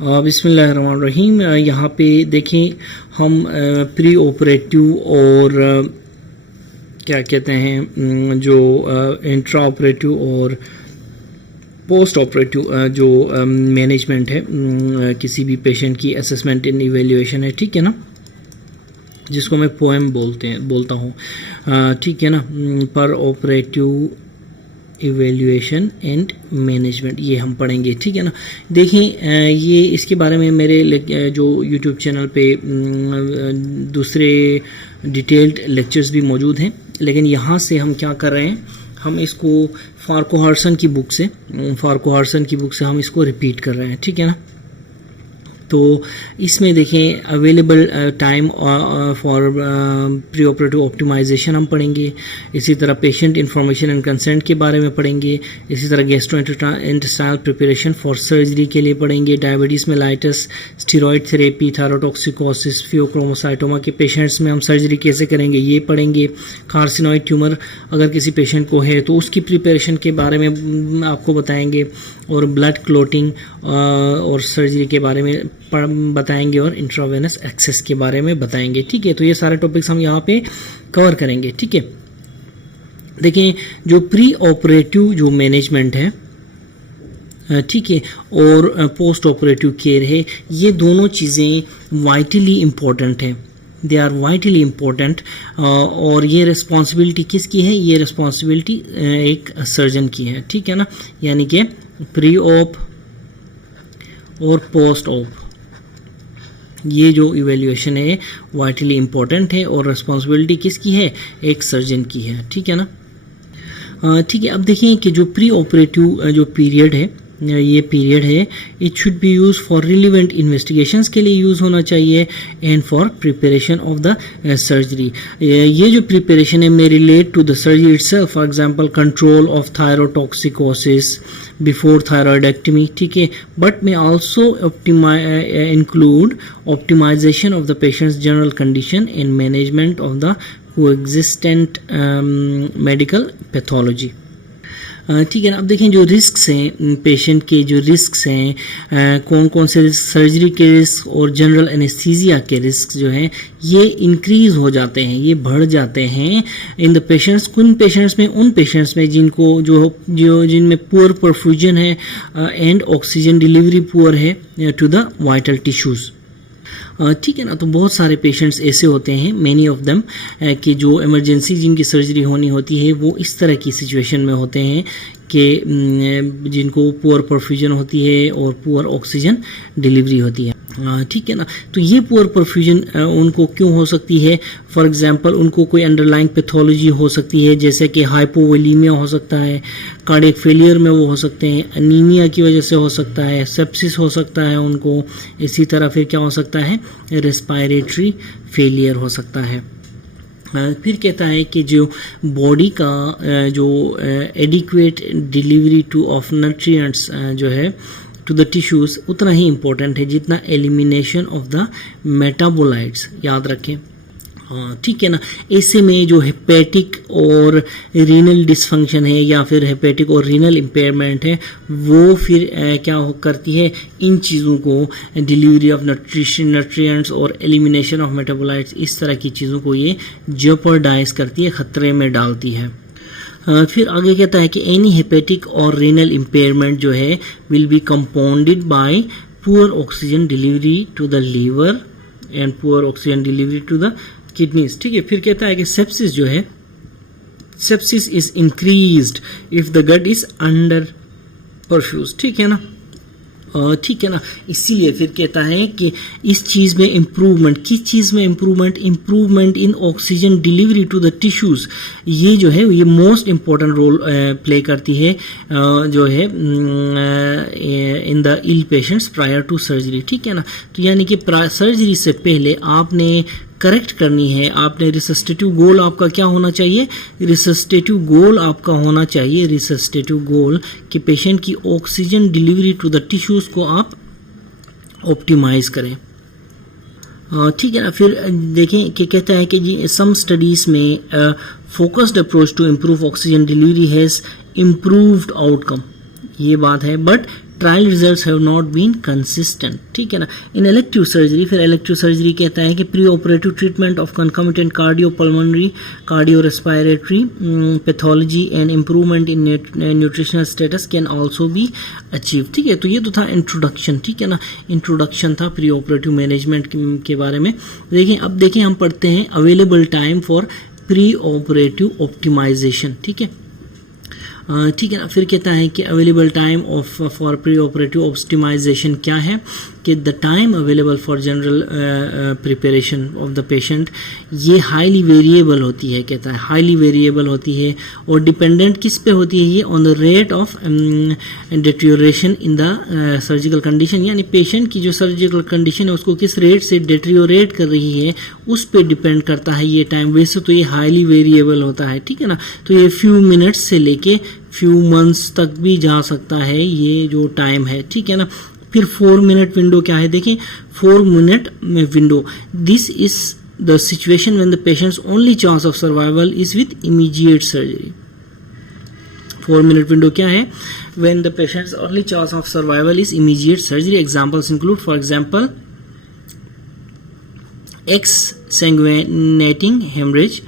बिस्मिल्लाहिर्रहमानिर्रहीम। यहाँ पे देखें हम प्री ऑपरेटिव और क्या कहते हैं जो इंट्रा ऑपरेटिव और पोस्ट ऑपरेटिव जो मैनेजमेंट है किसी भी पेशेंट की असेसमेंट एंड इवेल्युएशन है, ठीक है ना, जिसको मैं पोएम बोलता हूँ, ठीक है ना, पर ऑपरेटिव इवेल्युएशन एंड मैनेजमेंट, ये हम पढ़ेंगे, ठीक है ना। देखें ये इसके बारे में मेरे जो यूट्यूब चैनल पे दूसरे डिटेल्ड लेक्चर्स भी मौजूद हैं, लेकिन यहाँ से हम क्या कर रहे हैं, हम इसको फार्को हार्सन की बुक से हम इसको रिपीट कर रहे हैं, ठीक है ना। तो इसमें देखें available time for pre operative optimisation हम पढ़ेंगे, इसी तरह पेशेंट इंफॉर्मेशन एंड कंसेंट के बारे में पढ़ेंगे, इसी तरह गैस्ट्रोइंटेस्टाइनल प्रिपरेशन फॉर सर्जरी के लिए पढ़ेंगे, diabetes mellitus, steroid therapy, thyrotoxicosis, phaeochromocytoma के पेशेंट्स में हम सर्जरी कैसे करेंगे ये पढ़ेंगे, कार्सिनोइड ट्यूमर अगर किसी पेशेंट को है तो उसकी प्रिपरेशन के बारे में आपको बताएंगे, और ब्लड क्लोटिंग और सर्जरी के बारे में बताएंगे, और इंट्रावेनस एक्सेस के बारे में बताएंगे, ठीक है। तो ये सारे टॉपिक्स हम यहाँ पे कवर करेंगे, ठीक है। देखें जो प्री ऑपरेटिव जो मैनेजमेंट है, ठीक है, और पोस्ट ऑपरेटिव केयर है, ये दोनों चीज़ें वाइटली इम्पोर्टेंट हैं, दे आर वाइटली इम्पोर्टेंट। और ये रिस्पॉन्सिबिलिटी किसकी है, ये रिस्पॉन्सिबिलिटी एक सर्जन की है, ठीक है ना, यानी कि प्री ऑप और पोस्ट ऑप ये जो इवेल्युएशन है वाइटली इम्पोर्टेंट है, और रिस्पॉन्सिबिलिटी किसकी है, एक सर्जन की है, ठीक है ना। ठीक है, अब देखें कि जो प्री ऑपरेटिव जो पीरियड है, ये पीरियड है, it should be use for relevant investigations के लिए यूज़ होना चाहिए, and for preparation of the surgery. ये जो प्रिपरेशन है may relate to the surgery itself, for example control of thyrotoxicosis before thyroidectomy, ठीक है, but may also include optimisation of the patient's general condition and management of the coexistent medical pathology, ठीक है ना। अब देखें जो risks हैं patient के, जो रिस्क्स हैं कौन कौन से रिस्क, सर्जरी के रिस्क और जनरल एनेस्थीसिया के रिस्क जो हैं ये इंक्रीज़ हो जाते हैं, ये बढ़ जाते हैं इन द पेशेंट्स, उन पेशेंट्स में जिनको जो जिनमें पुअर परफ्यूजन है एंड ऑक्सीजन डिलीवरी पुअर है टू द वाइटल टिश्यूज़, ठीक है ना। तो बहुत सारे पेशेंट्स ऐसे होते हैं, मैनी ऑफ देम, कि जो इमरजेंसी जिनकी सर्जरी होनी होती है वो इस तरह की सिचुएशन में होते हैं कि जिनको पुअर परफ्यूजन होती है और पुअर ऑक्सीजन डिलीवरी होती है, ठीक है ना। तो ये पुअर परफ्यूजन उनको क्यों हो सकती है, फॉर एग्जांपल उनको कोई अंडरलाइंग पैथोलॉजी हो सकती है, जैसे कि हाइपोवोलीमिया हो सकता है, कार्डियक फेलियर में वो हो सकते हैं, अनीमिया की वजह से हो सकता है, सेप्सिस हो सकता है उनको, इसी तरह फिर क्या हो सकता है, रेस्पिरेटरी फेलियर हो सकता है। फिर कहता है कि जो बॉडी का जो adequate delivery two of nutrients जो है टू द टिश्यूज़ उतना ही इम्पोर्टेंट है जितना एलिमिनेशन ऑफ द मेटाबोलाइट्स, याद रखें, ठीक है ना। ऐसे में जो हेपेटिक और रीनल डिसफंक्शन है या फिर हेपेटिक और रीनल इम्पेयरमेंट है वो फिर क्या करती है, इन चीज़ों को डिलीवरी ऑफ न्यूट्रिएंट्स और एलिमिनेशन ऑफ मेटाबोलाइट्स, इस तरह की चीज़ों को ये जेपर्डाइज करती है, ख़तरे में डालती है। फिर आगे कहता है कि एनी हेपेटिक और रीनल इम्पेयरमेंट जो है will be compounded by poor oxygen delivery to the liver and poor oxygen delivery to the kidneys, ठीक है। फिर कहता है कि सेप्सिस जो है, sepsis is increased if the gut is under perfuse, ठीक है ना, ठीक है ना। इसीलिए फिर कहता है कि इस चीज़ में इम्प्रूवमेंट, किस चीज़ में improvement in oxygen delivery to the tissues, ये जो है ये मोस्ट इम्पॉर्टेंट रोल प्ले करती है जो है in the ill patients prior to surgery, ठीक है ना। तो यानी कि सर्जरी से पहले आपने करेक्ट करनी है, आपने रिसस्टेटिव गोल आपका क्या होना चाहिए, रिसस्टेटिव गोल आपका होना चाहिए, रिसस्टेटिव गोल कि पेशेंट की oxygen delivery to the tissues को आप ऑप्टिमाइज करें, ठीक है ना। फिर देखें कि कहता है कि सम स्टडीज़ में focused approach to improve oxygen delivery has improved outcome, ये बात है, but trial results have not been consistent, ठीक है ना। इन इलेक्टिव सर्जरी, फिर इलेक्टिव सर्जरी कहता है कि pre operative treatment of concomitant cardiopulmonary cardio respiratory pathology and improvement in nutritional status can also be achieve, ठीक है। तो ये तो था इंट्रोडक्शन, ठीक है ना, इंट्रोडक्शन था प्री ऑपरेटिव मैनेजमेंट के बारे में। देखिए अब देखिए हम पढ़ते हैं available time for pre operative optimisation, ठीक है, ठीक है ना। फिर कहता है कि available time of for pre operative optimisation क्या है कि the time available for general preparation of the patient, ये हाईली वेरिएबल होती है, कहता है हाईली वेरिएबल होती है और डिपेंडेंट किस पे होती है ये, on the rate of deterioration in the surgical condition, यानी पेशेंट की जो सर्जिकल कंडीशन है उसको किस रेट से डिटेरियोरेट कर रही है उस पे डिपेंड करता है ये टाइम। वैसे तो ये हाईली वेरिएबल होता है, ठीक है ना। तो ये फ्यू मिनट्स से लेके फ्यू मंथ्स तक भी जा सकता है ये जो टाइम है, ठीक है ना। फिर 4 मिनट विंडो क्या है, देखें 4 minute window, this is the situation when the patient's only chance of survival is with immediate surgery. 4 minute window क्या है, when the patient's only chance of survival is immediate surgery. Examples include, for example exsanguinating haemorrhage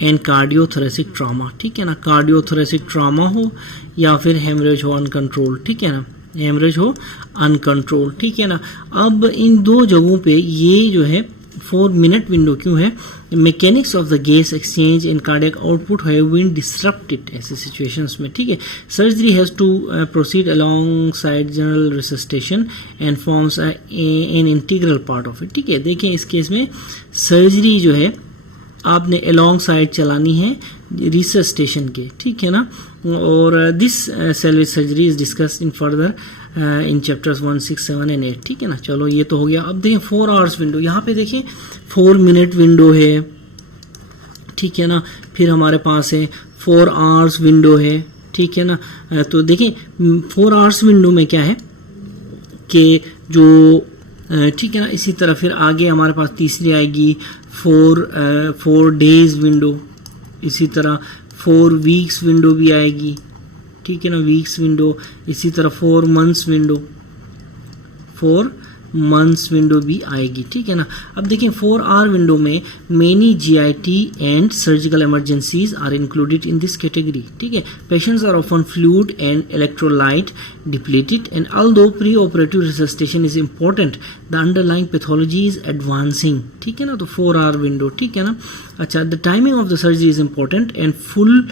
and cardiothoracic trauma, ठीक है ना। Cardiothoracic trauma हो या फिर haemorrhage हो uncontrol, ठीक है ना, हेमरेज हो अनकंट्रोल, ठीक है ना। अब इन दो जगहों पे ये जो है 4 मिनट विंडो क्यों है, mechanics of the gas exchange and cardiac output have been disrupted ऐसे सिचुएशंस में, ठीक है। Surgery has to proceed alongside general resuscitation and forms an integral part of it, ठीक है। देखें इस केस में सर्जरी जो है आपने अलोंग साइड चलानी है रिसस्टेशन के, ठीक है ना। और this salvage surgery is discussed in further in chapters 1, 6, 7 and 8, ठीक है ना। चलो ये तो हो गया। अब देखें 4 आवर्स विंडो, यहाँ पे देखें 4 मिनट विंडो है, ठीक है ना। फिर हमारे पास है 4 आवर्स विंडो है, ठीक है ना। तो देखें 4 आवर्स विंडो में क्या है कि जो ठीक है ना, इसी तरह फिर आगे हमारे पास तीसरी आएगी 4 डेज विंडो, इसी तरह 4 वीक्स विंडो भी आएगी, ठीक है ना, वीक्स विंडो, इसी तरह 4 मंथ्स विंडो, 4 मंथ्स विंडो भी आएगी, ठीक है ना। अब देखिए 4 आवर विंडो में many GIT and surgical emergencies are included in this category, ठीक है। Patients are often fluid and electrolyte depleted and although pre operative resuscitation is important the underlying pathology is advancing, ठीक है ना। तो 4 hour window, ठीक है ना। अच्छा, the timing of the surgery is important and full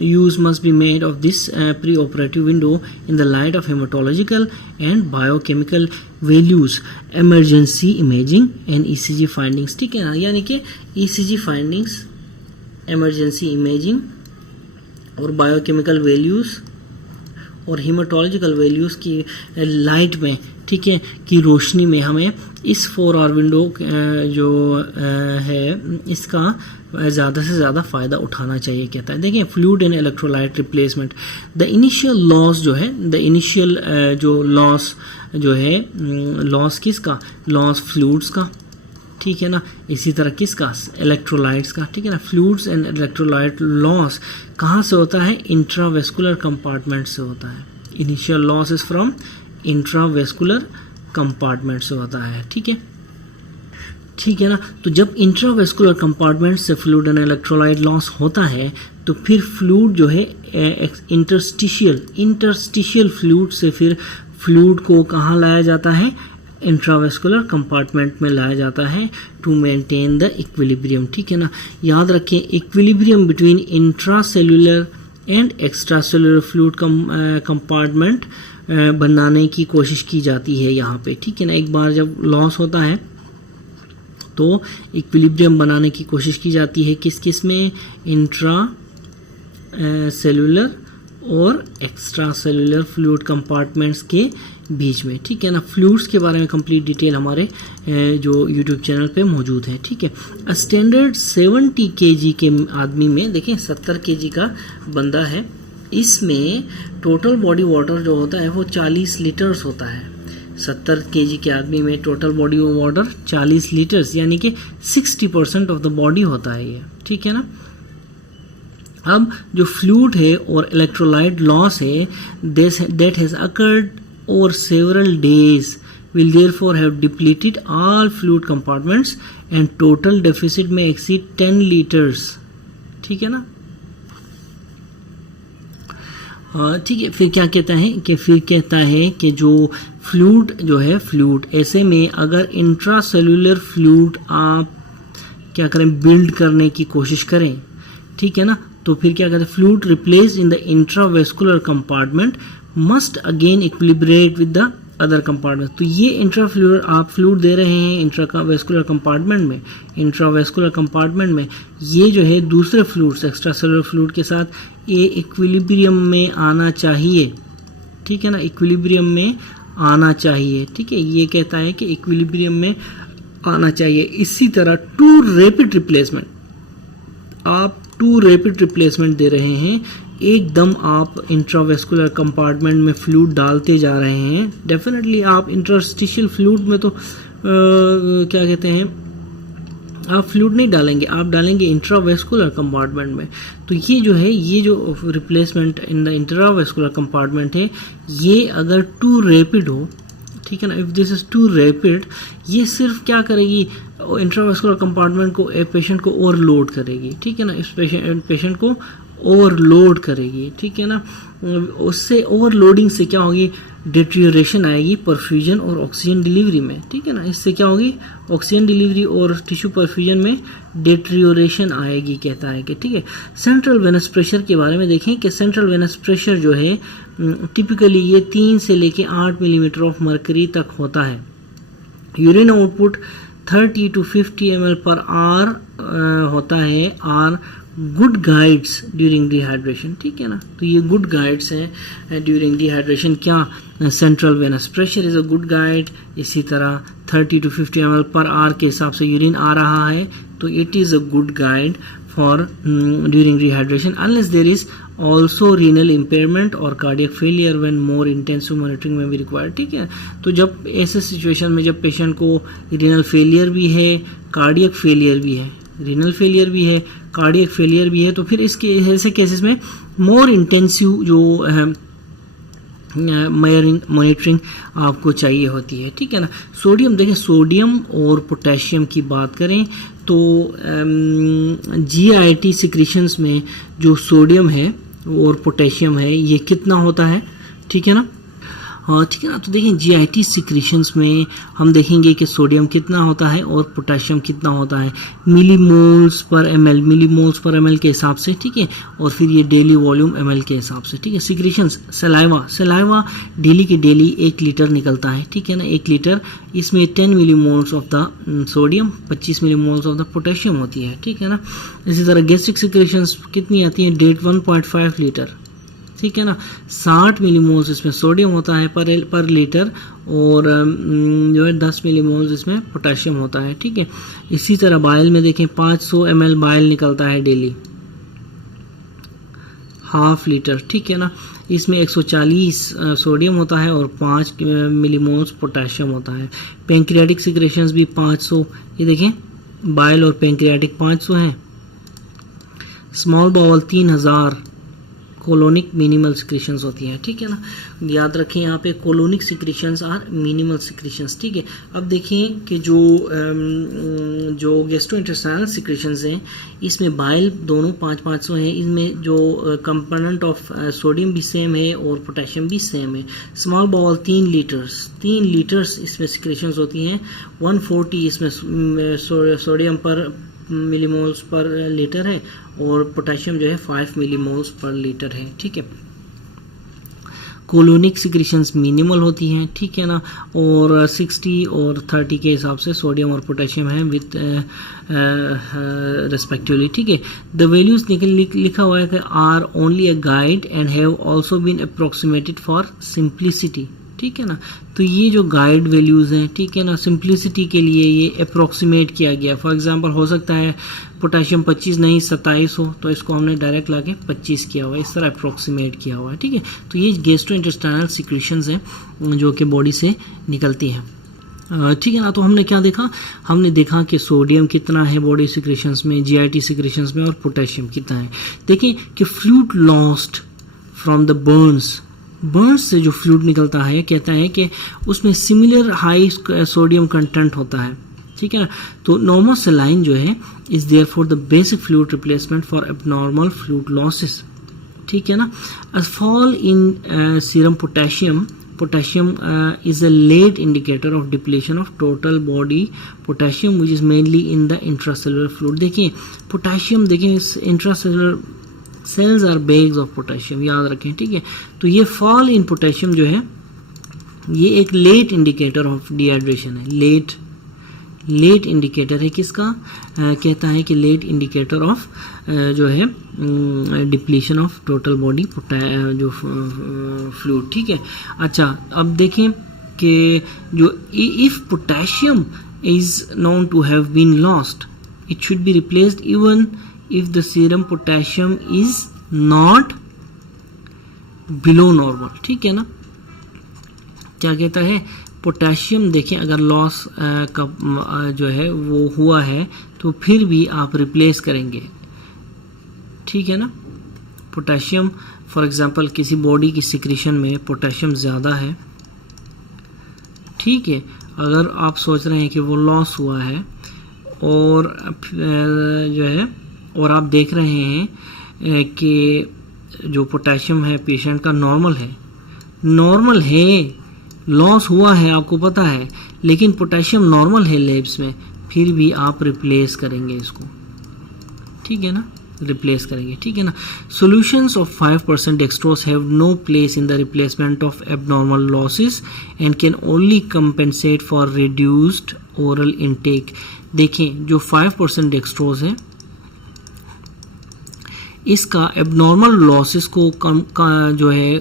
use must be made of this pre-operative window in the light of hematological and biochemical values, emergency imaging and ECG findings, ठीक है ना। यानी कि ECG findings, emergency imaging और biochemical values और hematological values की light में, ठीक है, की रोशनी में हमें इस 4 आवर विंडो जो है इसका ज़्यादा से ज़्यादा फ़ायदा उठाना चाहिए, कहता है। देखिए fluid and electrolyte replacement, the initial loss जो है, द इनिशियल जो लॉस जो है, लॉस किसका, लॉस फ्लूइड्स का, ठीक है ना। इसी तरह किसका, इलेक्ट्रोलाइट्स का, ठीक है ना। फ्लूइड्स एंड इलेक्ट्रोलाइट लॉस कहाँ से होता है, इंट्रावेस्कुलर कंपार्टमेंट से होता है। Initial loss is from intravascular compartment से होता है, ठीक है, ठीक है ना। तो जब इंट्रावेस्कुलर कंपार्टमेंट से फ्लूइड एंड इलेक्ट्रोलाइट लॉस होता है तो फिर फ्लूइड जो है इंटरस्टिशियल फ्लूइड से फिर फ्लूइड को कहाँ लाया जाता है, इंट्रावेस्कुलर कंपार्टमेंट में लाया जाता है टू मेंटेन द इक्विलिब्रियम, ठीक है ना। याद रखें equilibrium between intracellular and extracellular fluid compartment बनाने की कोशिश की जाती है यहाँ पे, ठीक है ना। एक बार जब लॉस होता है तो इक्विलिब्रियम बनाने की कोशिश की जाती है किस किस में, इंट्रा सेलुलर और एक्स्ट्रा सेलुलर फ्लूइड कंपार्टमेंट्स के बीच में, ठीक है ना। फ्लूइड्स के बारे में कंप्लीट डिटेल हमारे जो यूट्यूब चैनल पे मौजूद है, ठीक है। स्टैंडर्ड 70 kg के आदमी में देखें 70 kg का बंदा है, इसमें टोटल बॉडी वाटर जो होता है वो 40 लीटर्स होता है। 70 kg के आदमी में टोटल बॉडी वाटर 40 लीटर्स यानी कि 60% ऑफ द बॉडी होता है ये, ठीक है ना। अब जो फ्लूइड है और इलेक्ट्रोलाइट लॉस है that has occurred over several days will therefore have depleted all fluid compartments and total deficit may exceed 10 liters. ठीक है ना? ठीक है, फिर क्या कहता है कि जो फ्लूइड जो है फ्लूइड ऐसे में अगर इंट्रासेल्यूलर फ्लूइड आप क्या करें बिल्ड करने की कोशिश करें, ठीक है ना, तो फिर क्या कहते हैं fluid replace in the intravascular compartment must again equilibrate with the other compartment. तो ये इंट्राफ्लूइड आप फ्लूइड दे रहे हैं इंट्रावेस्कुलर कंपार्टमेंट में ये जो है दूसरे फ्लूइड्स एक्स्ट्रा सेलुलर फ्लूइड के साथ ये इक्विलिब्रियम में आना चाहिए, ठीक है ना, इक्विलिब्रियम में आना चाहिए, ठीक है, ये कहता है कि इक्विलिब्रियम में आना चाहिए। इसी तरह टू रैपिड रिप्लेसमेंट, आप टू रैपिड रिप्लेसमेंट दे रहे हैं, एकदम आप इंट्रावेस्कुलर कंपार्टमेंट में फ्लूइड डालते जा रहे हैं, डेफिनेटली आप इंटरस्टिशियल फ्लूइड में तो क्या कहते हैं आप फ्लूइड नहीं डालेंगे, आप डालेंगे इंट्रावेस्कुलर कंपार्टमेंट में। तो ये जो replacement in the intravascular compartment है ये अगर टू रैपिड हो, ठीक है ना, if this is too rapid, ये सिर्फ क्या करेगी इंट्रावेस्कुलर कंपार्टमेंट को पेशेंट को ओवरलोड करेगी, ठीक है ना, इस पेशेंट को ओवरलोड करेगी, ठीक है ना, उससे ओवरलोडिंग से क्या होगी डिटेरियोरेशन आएगी परफ्यूजन और ऑक्सीजन डिलीवरी में, ठीक है ना, इससे क्या होगी ऑक्सीजन डिलीवरी और टिश्यू परफ्यूजन में डिटेरियोरेशन आएगी, कहता है कि ठीक है। सेंट्रल वेनस प्रेशर के बारे में देखें कि सेंट्रल वेनस प्रेशर जो है टिपिकली ये 3 से लेके 8 मिलीमीटर ऑफ मर्करी तक होता है। यूरिन आउटपुट 30 to 50 ml पर आवर होता है, are good guides during dehydration, ठीक है ना, तो ये गुड गाइड्स हैं ड्यूरिंग डिहाइड्रेशन। क्या central venous pressure is a good guide. इसी तरह 30 to 50 ml पर आवर के हिसाब से यूरिन आ रहा है तो it is a good guide for during dehydration unless there is also renal impairment or cardiac failure when more intensive monitoring may be required, ठीक है। तो जब ऐसे सिचुएशन में जब पेशेंट को रीनल फेलियर भी है, कार्डियक फेलियर भी है, रीनल फेलियर भी है, कार्डियक फेलियर भी है, तो फिर इसके ऐसे केसेस में मोर इंटेंसिव जो मॉनिटरिंग आपको चाहिए होती है, ठीक है ना। सोडियम देखें, सोडियम और पोटेशियम की बात करें तो GIT सिक्रीशंस में जो सोडियम है और पोटेशियम है ये कितना होता है, ठीक है ना, हाँ ठीक है ना। तो देखें GIT सिक्रीशंस में हम देखेंगे कि सोडियम कितना होता है और पोटेशियम कितना होता है मिलीमोल्स पर ml के हिसाब से, ठीक है, और फिर ये डेली वॉल्यूम ml के हिसाब से, ठीक है। सिक्रीशंस सलाइवा डेली के डेली 1 लीटर निकलता है, ठीक है ना, 1 लीटर, इसमें 10 millimoles of the sodium 25 millimoles of the potassium होती है, ठीक है ना। इसी तरह गैस्ट्रिक सिक्रीशंस कितनी आती है 1.5 लीटर, ठीक है ना, 60 मिलीमोल्स इसमें सोडियम होता है पर लीटर और जो है 10 मिलीमोल्स इसमें पोटेशियम होता है, ठीक है। इसी तरह बाइल में देखें 500 ml बाइल निकलता है डेली, हाफ लीटर, ठीक है ना, इसमें 140 सोडियम होता है और 5 मिलीमोल्स पोटेशियम होता है। पेंक्रियाटिक सिक्रेशंस भी 500, ये देखें बाइल और पेंक्रियाटिक 500 हैं। Small bowel 3000 colonic minimal secretions होती हैं, ठीक है ना, याद रखें यहाँ पे colonic secretions are minimal secretions, ठीक है। अब देखें कि जो गैस्ट्रोइंटेस्टाइनल सिक्रीशंस हैं इसमें बाइल दोनों 500 हैं, इनमें जो कंपोनेंट ऑफ सोडियम भी सेम है और पोटेशियम भी सेम है। स्मॉल बाउल 3 लीटर्स इसमें सिक्रीशंस होती हैं, 140 इसमें सोडियम पर मिलीमोल्स पर लीटर है और पोटेशियम जो है 5 मिलीमोल्स पर लीटर है, ठीक है। कोलोनिक सिक्रीशंस मिनिमल होती हैं, ठीक है ना, और 60 और 30 के हिसाब से सोडियम और पोटेशियम है विथ रेस्पेक्टिवली, ठीक है। द वैल्यूज लिखा हुआ है कि are only a guide and have also been approximated for simplicity, ठीक है ना। तो ये जो गाइड वैल्यूज़ हैं, ठीक है ना, सिंप्लिसिटी के लिए ये अप्रोक्सीमेट किया गया। फॉर एग्जांपल हो सकता है पोटेशियम 25 नहीं 27 हो तो इसको हमने डायरेक्ट लाके 25 किया हुआ है, इस तरह अप्रोक्सीमेट किया हुआ है, ठीक है। तो ये गैस्ट्रोइंटेस्टाइनल सिक्रीशंस हैं जो कि बॉडी से निकलती हैं। ठीक है ना। तो हमने क्या देखा, हमने देखा कि सोडियम कितना है बॉडी सिक्रेशंस में, जीआईटी सिक्रेशंस में, और पोटेशियम कितना है। देखें कि fluid lost from the Burns से जो फ्लूइड निकलता है, कहता है कि उसमें सिमिलर हाई सोडियम कंटेंट होता है, ठीक है ना। तो नॉर्मल सलाइन जो है is there for the basic fluid replacement for abnormal fluid losses, ठीक है ना। A fall in serum potassium is a late indicator of depletion of total body potassium which is mainly in the intracellular fluid। देखिए potassium, देखिए intracellular cells are bags of potassium, याद रखें, ठीक है। तो ये फॉल इन पोटेशियम जो है ये एक लेट इंडिकेटर ऑफ डिहाइड्रेशन है, लेट इंडिकेटर है किसका, कहता है कि लेट इंडिकेटर ऑफ जो है डिप्लीशन ऑफ टोटल बॉडी जो फ्लूइड, ठीक है। अच्छा, अब देखें कि जो if potassium is known to have been lost it should be replaced even if the serum potassium is not below normal, ठीक है ना। क्या कहता है, पोटेशियम देखें अगर लॉस का जो है वो हुआ है तो फिर भी आप रिप्लेस करेंगे, ठीक है ना। पोटेशियम फॉर एग्जांपल किसी बॉडी की सिक्रीशन में पोटेशियम ज़्यादा है, ठीक है। अगर आप सोच रहे हैं कि वो लॉस हुआ है और जो है और आप देख रहे हैं कि जो पोटेशियम है पेशेंट का नॉर्मल है, लॉस हुआ है आपको पता है, लेकिन पोटेशियम नॉर्मल है लेब्स में, फिर भी आप रिप्लेस करेंगे इसको, ठीक है ना, रिप्लेस करेंगे, ठीक है ना। Solutions of 5% dextrose have no place in the replacement of abnormal losses and can only compensate for reduced oral intake. देखें जो 5% डेक्सट्रोज है इसका एबनॉर्मल लॉसेस को जो है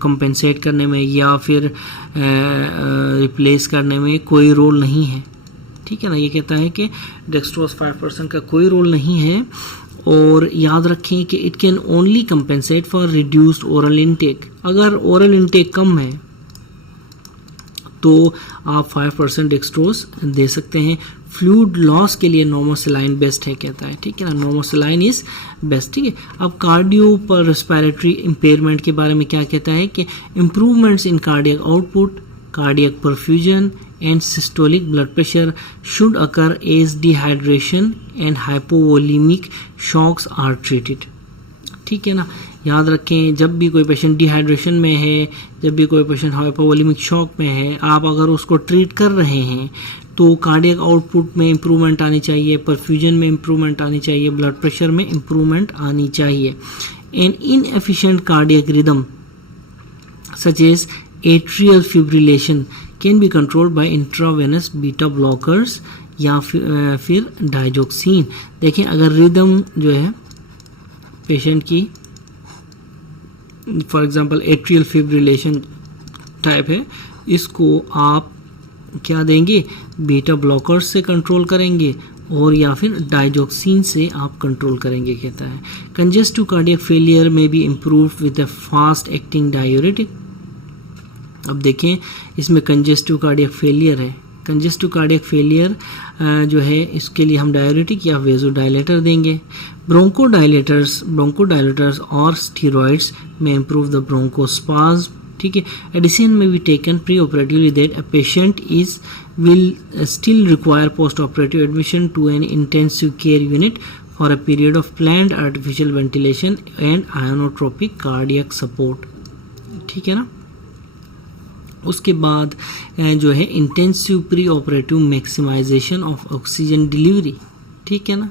कंपेंसेट करने में या फिर रिप्लेस करने में कोई रोल नहीं है, ठीक है ना। ये कहता है कि डेक्सट्रोज 5% का कोई रोल नहीं है, और याद रखें कि it can only compensate for reduced oral intake. अगर ओरल इनटेक कम है तो आप 5% डेक्सट्रोज दे सकते हैं। फ्लूइड लॉस के लिए नॉर्मोसलाइन बेस्ट है कहता है, ठीक है ना, नॉर्मोसलाइन इज बेस्ट, ठीक है। अब कार्डियो पर रेस्पिरेटरी इम्पेयरमेंट के बारे में क्या कहता है कि improvements in cardiac output, cardiac perfusion and systolic blood pressure should occur as dehydration and hypovolaemic shocks are treated, ठीक है ना। याद रखें जब भी कोई पेशेंट डिहाइड्रेशन में है, जब भी कोई पेशेंट हाइपोवोलेमिक शॉक में है, आप अगर उसको ट्रीट कर रहे हैं तो कार्डियक आउटपुट में इम्प्रूवमेंट आनी चाहिए, परफ्यूजन में इम्प्रूवमेंट आनी चाहिए, ब्लड प्रेशर में इम्प्रूवमेंट आनी चाहिए। An inefficient cardiac rhythm such as atrial fibrillation can be controlled by intravenous beta blockers या फिर डाइजोक्सिन। देखें अगर रिदम जो है पेशेंट की for example atrial fibrillation type है, इसको आप क्या देंगे, बीटा ब्लॉकर्स से कंट्रोल करेंगे और या फिर डाइजोक्सिन से आप कंट्रोल करेंगे कहता है। कंजेस्टिव कार्डियक फेलियर में be improved with a fast acting diuretic. अब देखें इसमें कंजेस्टिव कार्डियक फेलियर है, कंजेस्टिव कार्डियक फेलियर जो है इसके लिए हम डायूरेटिक या वेजोडाइलेटर देंगे। ब्रोंकोडाइलेटर्स और स्टीरॉइड्स में इम्प्रूव द ब्रोंकोस्पाज्म, ठीक है। Addition may be taken pre operatively that a patient is will still require post operative admission to an intensive care unit for a period of planned artificial ventilation and ionotropic cardiac support, ठीक है ना। उसके बाद जो है intensive pre operative maximisation of oxygen delivery, ठीक है ना,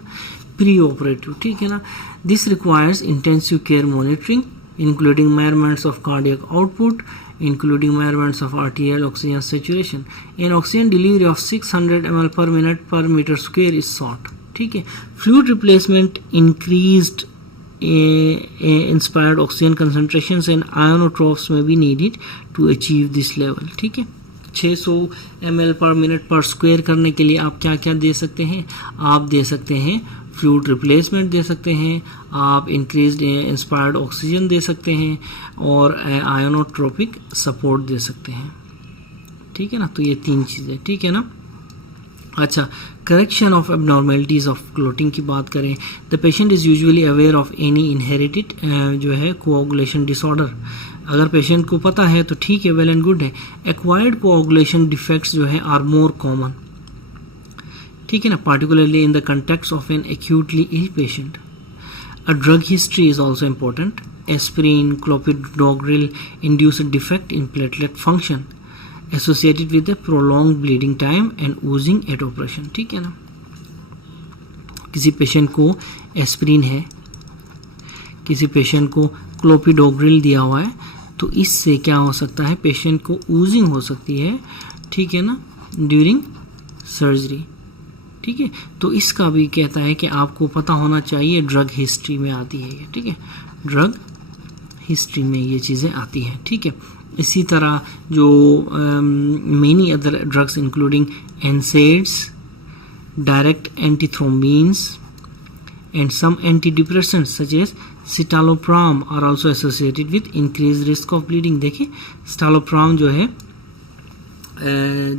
प्री ऑपरेटिव, ठीक है ना। This requires intensive care monitoring including measurements of cardiac output, including measurements of arterial oxygen saturation, and oxygen delivery of 600 ml per minute per meter square is sought, ठीक है। fluid replacement increased inspired oxygen concentrations and ionotropes may be needed to achieve this level, ठीक है। 600 ml पर minute पर square करने के लिए आप क्या क्या दे सकते हैं, आप दे सकते हैं फ्लूइड रिप्लेसमेंट दे सकते हैं, आप इंक्रीज्ड इंस्पायर्ड ऑक्सीजन दे सकते हैं और आयोनोट्रोपिक सपोर्ट दे सकते हैं, ठीक है ना। तो ये 3 चीज़ें, ठीक है ना। अच्छा, correction of abnormalities of clotting की बात करें, the patient is usually aware of any inherited जो है कोआगुलेशन डिसऑर्डर। अगर पेशेंट को पता है तो ठीक है, वेल एंड गुड है। एक्वायर्ड कोआगुलेशन डिफेक्ट्स जो है आर मोर कॉमन, ठीक है ना, particularly in the context of an acutely ill patient. A drug history is also important. Aspirin, clopidogrel induce a defect in platelet function associated with the prolonged bleeding time and oozing at operation, ठीक है ना। किसी patient को aspirin है, किसी patient को clopidogrel दिया हुआ है, तो इससे क्या हो सकता है, पेशेंट को ऊजिंग हो सकती है, ठीक है ना, ड्यूरिंग सर्जरी, ठीक है। तो इसका भी कहता है कि आपको पता होना चाहिए, ड्रग हिस्ट्री में आती है ये, ठीक है, ड्रग हिस्ट्री में ये चीज़ें आती हैं, ठीक है। इसी तरह जो many other drugs including NSAIDs, direct antithrombins and some antidepressants such as citalopram are also associated with increase risk of bleeding. देखिए सिटालोप्राम जो है,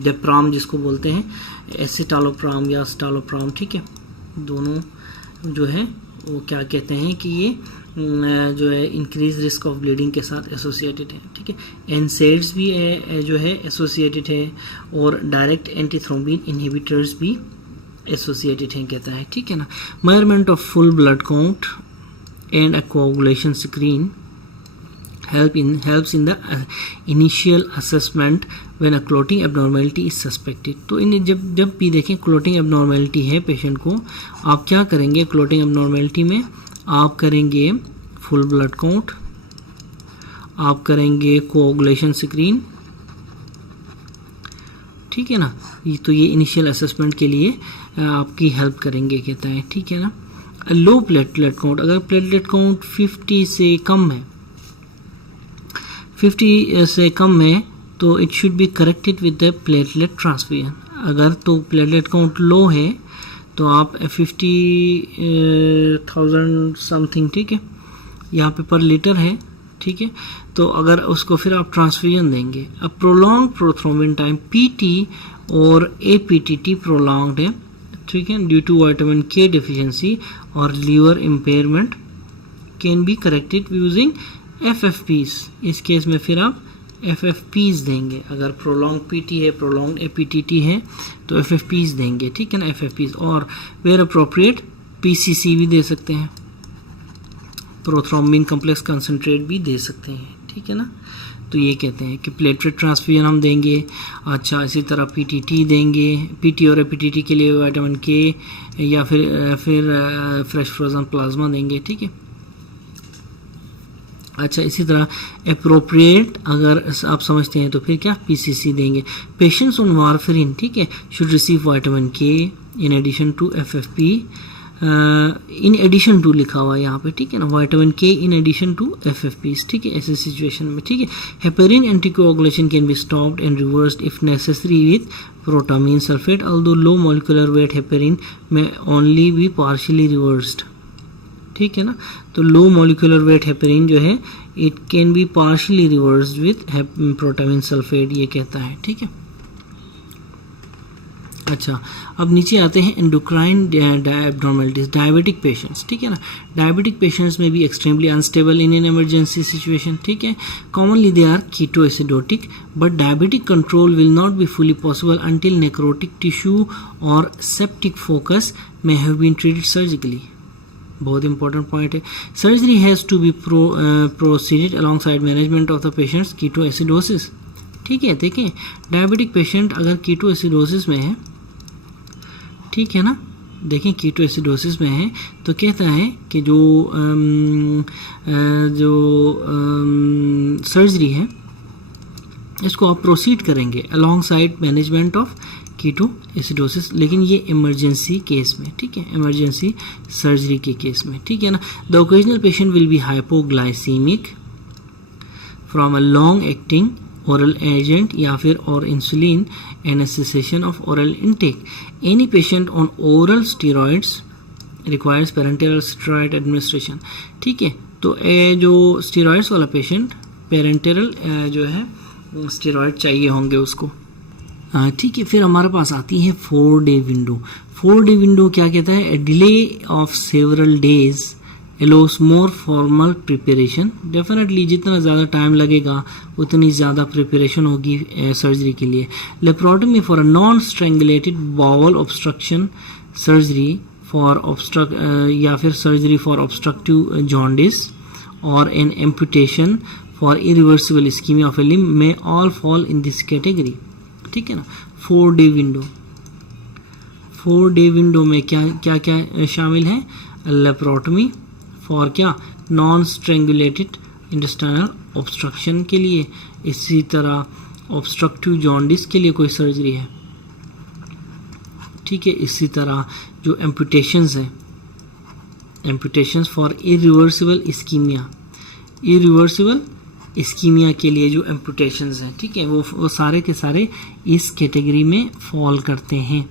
डेप्राम जिसको बोलते हैं, एसिटालोप्राम या सिटालोप्राम, ठीक है, दोनों जो है वो क्या कहते हैं कि ये जो है इंक्रीज रिस्क ऑफ ब्लीडिंग के साथ एसोसिएटेड है, ठीक है। एनसेड्स भी जो है एसोसिएटेड है और डायरेक्ट एंटीथ्रोम्बिन इनहिबिटर्स भी एसोसिएटेड हैं कहता है, ठीक है ना। Measurement of full blood count and a coagulation screen helps in the initial assessment when a clotting abnormality is suspected। तो इन जब भी देखें क्लोटिंग एबनॉर्मेलिटी है पेशेंट को, आप क्या करेंगे, क्लोटिंग एबनॉर्मेलिटी में आप करेंगे फुल ब्लड काउंट, आप करेंगे कोआगुलेशन स्क्रीन, ठीक है ना। तो ये इनिशियल असेसमेंट के लिए आपकी हेल्प करेंगे कहता है, ठीक है ना। लो प्लेटलेट काउंट, अगर प्लेटलेट काउंट 50 से कम है, 50 से कम है तो it should be corrected with the platelet transfusion. अगर तो प्लेटलेट काउंट लो है तो आप 50,000 समथिंग, ठीक है, यहाँ पे पर लीटर है, ठीक है, तो अगर उसको फिर आप ट्रांसफ्यूजन देंगे। अब प्रोलॉन्ग प्रोथ्रोम्बिन टाइम पीटी और एपीटीटी प्रोलॉन्ग्ड है, ठीक है, due to vitamin K deficiency और liver impairment can be corrected using FFPs। इस केस में फिर आप FFPs देंगे। अगर प्रोलॉन्ग पीटी है, प्रोलॉन्ग एपीटीटी है तो FFPs देंगे, ठीक है ना, FFPs। और वेयर अप्रोप्रिएट PCC भी दे सकते हैं, प्रोथ्रोम्बिन कम्प्लेक्स कंसंट्रेट भी दे सकते हैं, ठीक है ना। तो ये कहते हैं कि प्लेटलेट ट्रांसफ्यूजन हम देंगे। अच्छा, इसी तरह PTT देंगे, PT और एपीटीटी के लिए विटामिन के या फिर फ्रेश फ्रोजन प्लाज्मा देंगे, ठीक है। अच्छा, इसी तरह अप्रोप्रिएट अगर आप समझते हैं तो फिर क्या PCC देंगे। पेशेंट्स ऑन वारफेरिन, ठीक है, should receive vitamin K in addition to FFP, in addition to लिखा हुआ है यहाँ पे, ठीक है ना, vitamin K in addition to FFPs, ठीक है, ऐसे सिचुएशन में, ठीक है। Heparin anticoagulation can be stopped and reversed if necessary with protamine sulphate, although low molecular weight heparin may only be partially reversed, ठीक है ना। तो लो मॉलिक्यूलर वेट हेपेरिन जो है it can be partially reversed with protamine sulphate, ये कहता है, ठीक है। अच्छा, अब नीचे आते हैं एंडोक्राइन एब्नॉर्मलिटीज, डायबिटिक पेशेंट्स, ठीक है ना। Diabetic patients may be extremely unstable in an emergency situation, ठीक है। Commonly they are ketoacidotic but diabetic control will not be fully possible until necrotic tissue or septic focus may have been treated surgically. बहुत important point है। Surgery has to be proceeded alongside management of the patient's ketoacidosis, ठीक है। देखें, diabetic patient अगर ketoacidosis में है, ठीक है ना, देखें कीटोएसिडोसिस में है तो कहता है कि जो सर्जरी है इसको आप प्रोसीड करेंगे अलोंगसाइड मैनेजमेंट ऑफ कीटोएसिडोसिस, लेकिन ये इमरजेंसी केस में, ठीक है, इमरजेंसी सर्जरी के केस में, ठीक है ना। The occasional patient will be hypoglycaemic from a long acting oral agent या फिर और insulin and cessation of oral intake. Any patient on oral steroids requires parental steroid administration, ठीक है। तो जो स्टीरॉइड्स वाला पेशेंट पेरेंटल जो है स्टीरॉइड चाहिए होंगे उसको, ठीक है, फिर हमारे पास आती है 4-day विंडो। 4-day विंडो क्या कहता है? A delay of several days allows more formal preparation. Definitely जितना ज़्यादा टाइम लगेगा उतनी ज़्यादा प्रिपरेशन होगी सर्जरी के लिए। Laparotomy for a non strangulated bowel obstruction surgery for या फिर सर्जरी फॉर ऑब्स्ट्रक्टिव जॉन्डिस और an amputation for irreversible ischaemia of a limb may all fall in this category. ठीक है ना। 4-day विंडो, 4-day विंडो में क्या क्या क्या शामिल है? लेप्रोटमी फॉर क्या? नॉन स्ट्रेंगुलेटेड इंटेस्टाइनल ऑब्स्ट्रक्शन के लिए, इसी तरह ऑब्स्ट्रक्टिव जॉन्डिस के लिए कोई सर्जरी है। ठीक है, इसी तरह जो एम्पुटेशंस है, amputations for irreversible ischaemia, irreversible ischaemia के लिए जो एम्पुटेशंस हैं, ठीक है, वो सारे के सारे इस कैटेगरी में फॉल करते हैं।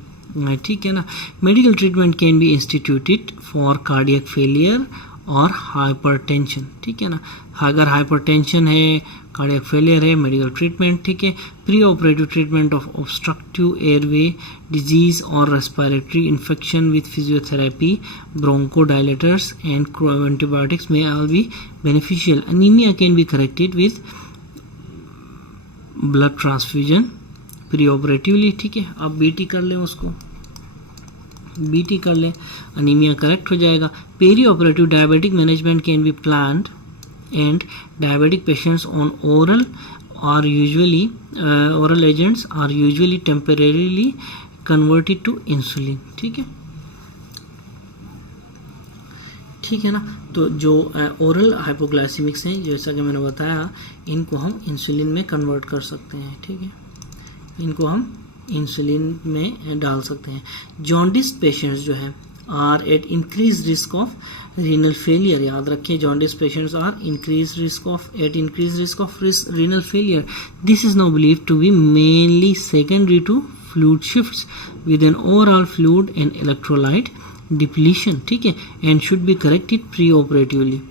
ठीक है ना। Medical treatment can be instituted for cardiac failure और हाइपरटेंशन। ठीक है ना। अगर हाइपरटेंशन है, कार्डियक फेलियर है, मेडिकल ट्रीटमेंट। ठीक है। Pre operative treatment of obstructive airway disease और respiratory infection with physiotherapy, bronchodilators and antibiotics may all be beneficial. Anaemia can be corrected with blood transfusion pre operatively. ठीक है, आप BT कर लें, उसको बीटी कर लें, अनीमिया करेक्ट हो जाएगा। Peri operative diabetic management can be planned and diabetic patients on oral are usually oral agents are usually temporarily converted to insulin। ठीक है, ठीक है ना। तो जो ओरल हाइपोग्लाइसेमिक्स हैं, जैसा कि मैंने बताया, इनको हम इंसुलिन में कन्वर्ट कर सकते हैं। ठीक है, इनको हम इंसुलिन में डाल सकते हैं। जॉन्डिस पेशेंट्स जो है are at increase risk of renal failure. याद रखें, jaundice patients are increase risk of renal failure. This is now believe to be mainly secondary to fluid shifts with an overall fluid and electrolyte depletion. ठीक है, and should be corrected pre operatively.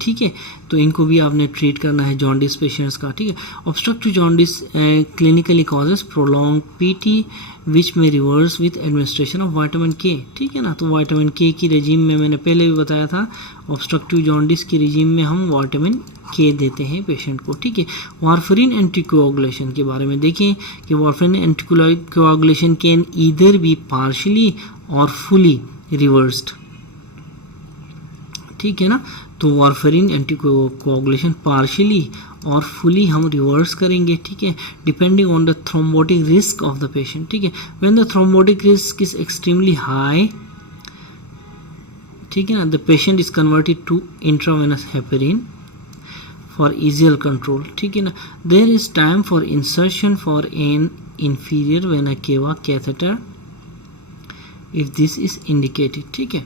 ठीक है, तो इनको भी आपने treat करना है जॉन्डिस पेशेंट्स का। ठीक है, obstructive jaundice clinically causes prolong PT which may reverse with administration of vitamin K. ठीक है ना। तो विटामिन के की रेजिम में मैंने पहले भी बताया था, ऑब्स्ट्रक्टिव जॉन्डिस की रेजिम में हम विटामिन के देते हैं पेशेंट को। ठीक है, वारफरिन एंटीकोआगुलेशन के बारे में देखें कि warfarin anticoagulation can either be partially और फुली रिवर्स्ड। ठीक है ना। तो वारफरिन एंटीकोआगुलेशन पार्शियली और फुली हम रिवर्स करेंगे। ठीक है, depending on the thrombotic risk of the patient. ठीक है, when the thrombotic risk is extremely high, ठीक है ना, the patient is converted to intravenous heparin for easier control. ठीक है ना। There is time for insertion for an inferior vena केवा catheter if this is indicated. ठीक है,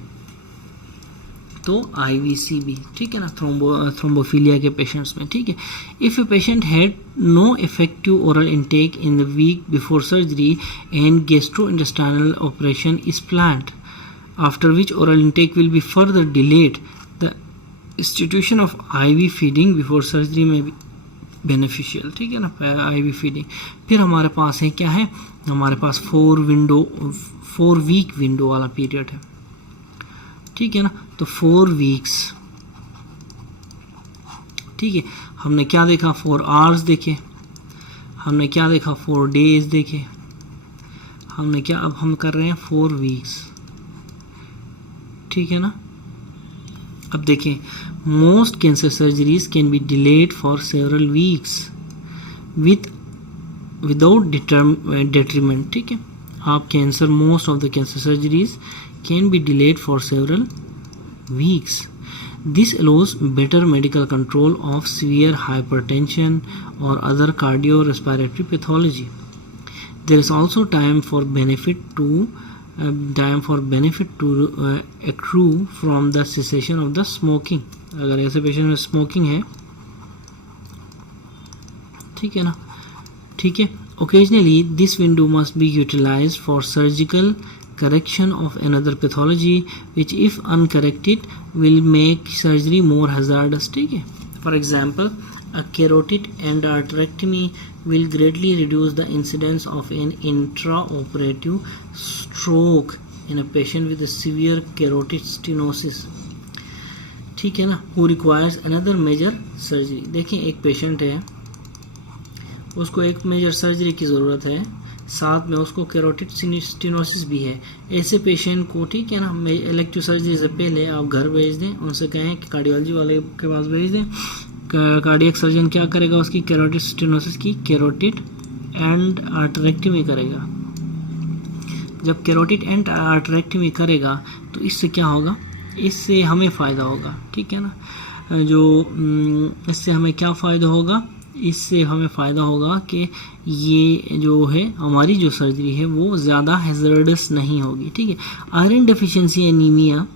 तो आईवीसी भी, ठीक है ना, थ्रोम्बोफिलिया के पेशेंट्स में। ठीक है, if a patient had no effective oral intake in the week before surgery and gastrointestinal operation is planned, after which oral intake will be further delayed, the institution of IV feeding before surgery में भी beneficial. ठीक है ना, ivy feeding. फिर हमारे पास है क्या है, हमारे पास 4 वीक विंडो वाला पीरियड है। ठीक है ना। तो 4 वीक्स। ठीक है, हमने क्या देखा, 4 आवर्स देखे, हमने क्या देखा, 4 डेज देखे, हमने क्या, अब हम कर रहे हैं 4 वीक्स। ठीक है ना। अब देखें, most cancer surgeries can be delayed for several weeks without detriment. ठीक है, आप cancer, most of the cancer surgeries can be delayed for several weeks. This allows better medical control of severe hypertension or other cardiorespiratory pathology. There is also time for benefit to accrue from the cessation of the smoking. अगर ऐसे patient में smoking है, ठीक है ना, ठीक है। Occasionally this window must be utilized for surgical correction of another pathology which if uncorrected will make surgery more hazardous। ठीक है, for example A carotid endarterectomy will greatly reduce the incidence of an intraoperative stroke in a patient with a severe carotid stenosis. ठीक है ना, who requires another major surgery. देखिए एक patient है, उसको एक मेजर सर्जरी की ज़रूरत है, साथ में उसको कैरोटिड स्टेनोसिस भी है. ऐसे पेशेंट को, ठीक है ना, इलेक्टिव सर्जरी से पहले आप घर भेज दें, उनसे कहें कि कार्डियोलॉजी वाले के पास भेज दें. कार्डियक सर्जन क्या करेगा, उसकी कैरोटिड स्टेनोसिस की कैरोटिड एंडार्टेरेक्टमी करेगा. जब कैरोटिड एंडार्टेरेक्टमी करेगा तो इससे क्या होगा, इससे हमें फ़ायदा होगा. ठीक है ना, जो इससे हमें क्या फ़ायदा होगा, इससे हमें फ़ायदा होगा कि ये जो है हमारी जो सर्जरी है वो ज़्यादा हैज़र्डस नहीं होगी. ठीक है. Iron deficiency anaemia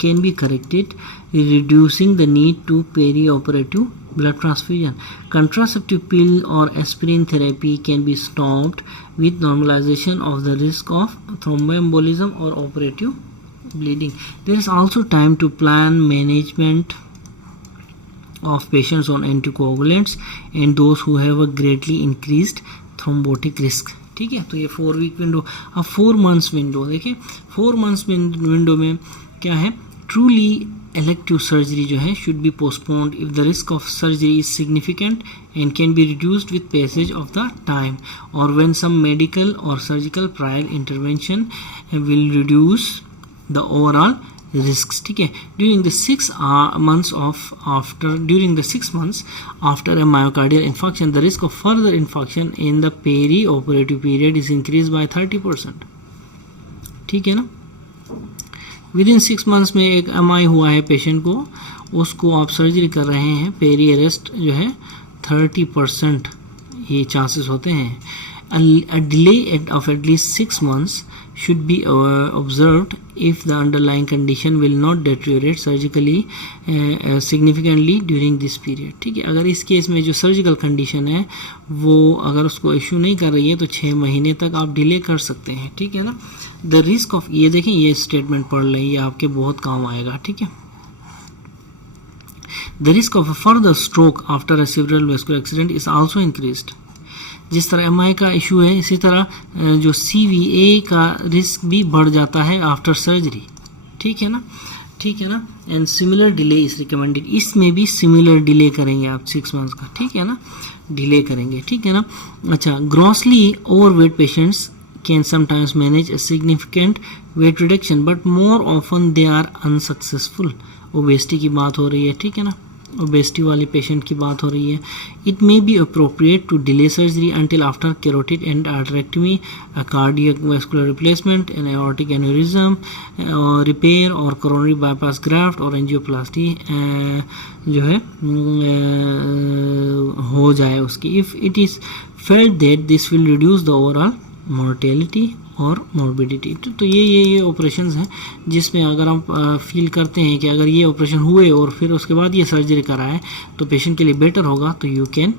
can be corrected reducing the need to perioperative blood transfusion. Contraceptive pill or aspirin therapy can be stopped with normalization of the risk of thromboembolism or operative bleeding. There is also time to plan management of patients on anticoagulants and those who have a greatly increased thrombotic risk. ठीक है. तो ये 4 week window. अब 4 months window देखें. 4 months window में क्या है, truly elective surgery जो है should be postponed if the risk of surgery is significant and can be reduced with passage of the time, or when some medical or surgical prior intervention will reduce the overall risks. ठीक है. during the 6 months after a myocardial infarction, the risk of further infarction in the perioperative period is increased by 30%. ठीक है ना. Within 6 months में एक MI हुआ है patient को, उसको आप सर्जरी कर रहे हैं, पेरी अरेस्ट जो है 30% ये चांसेस होते हैं. A delay of at least 6 months should be observed if the underlying condition will not deteriorate surgically significantly during this period. ठीक है. अगर इस केस में जो सर्जिकल कंडीशन है वो अगर उसको इशू नहीं कर रही है तो 6 महीने तक आप डिले कर सकते हैं. ठीक है ना. द रिस्क ऑफ, ये देखें, ये स्टेटमेंट पढ़ लें, ये आपके बहुत काम आएगा. ठीक है. The risk of a further stroke after a cerebral vascular accident is also increased. जिस तरह MI का इशू है, इसी तरह जो CVA का रिस्क भी बढ़ जाता है आफ्टर सर्जरी. ठीक है ना. ठीक है ना. And similar delay is recommended. इसमें भी सिमिलर डिले करेंगे आप 6 मंथ्स का. ठीक है ना, डिले करेंगे. ठीक है ना. अच्छा, grossly overweight patients can sometimes manage a significant weight reduction but more often they are unsuccessful. Obesity की बात हो रही है. ठीक है ना, obesity वाले पेशेंट की बात हो रही है. It may be appropriate to delay surgery until after carotid endarterectomy, a cardiac vascular replacement, an aortic aneurysm repair or coronary bypass graft or angioplasty जो है हो जाए उसकी. If it is felt that this will reduce the overall mortality और morbidity. तो ये operations हैं जिसमें अगर हम फील करते हैं कि अगर ये ऑपरेशन हुए और फिर उसके बाद ये सर्जरी कराए तो पेशेंट के लिए बेटर होगा, तो यू कैन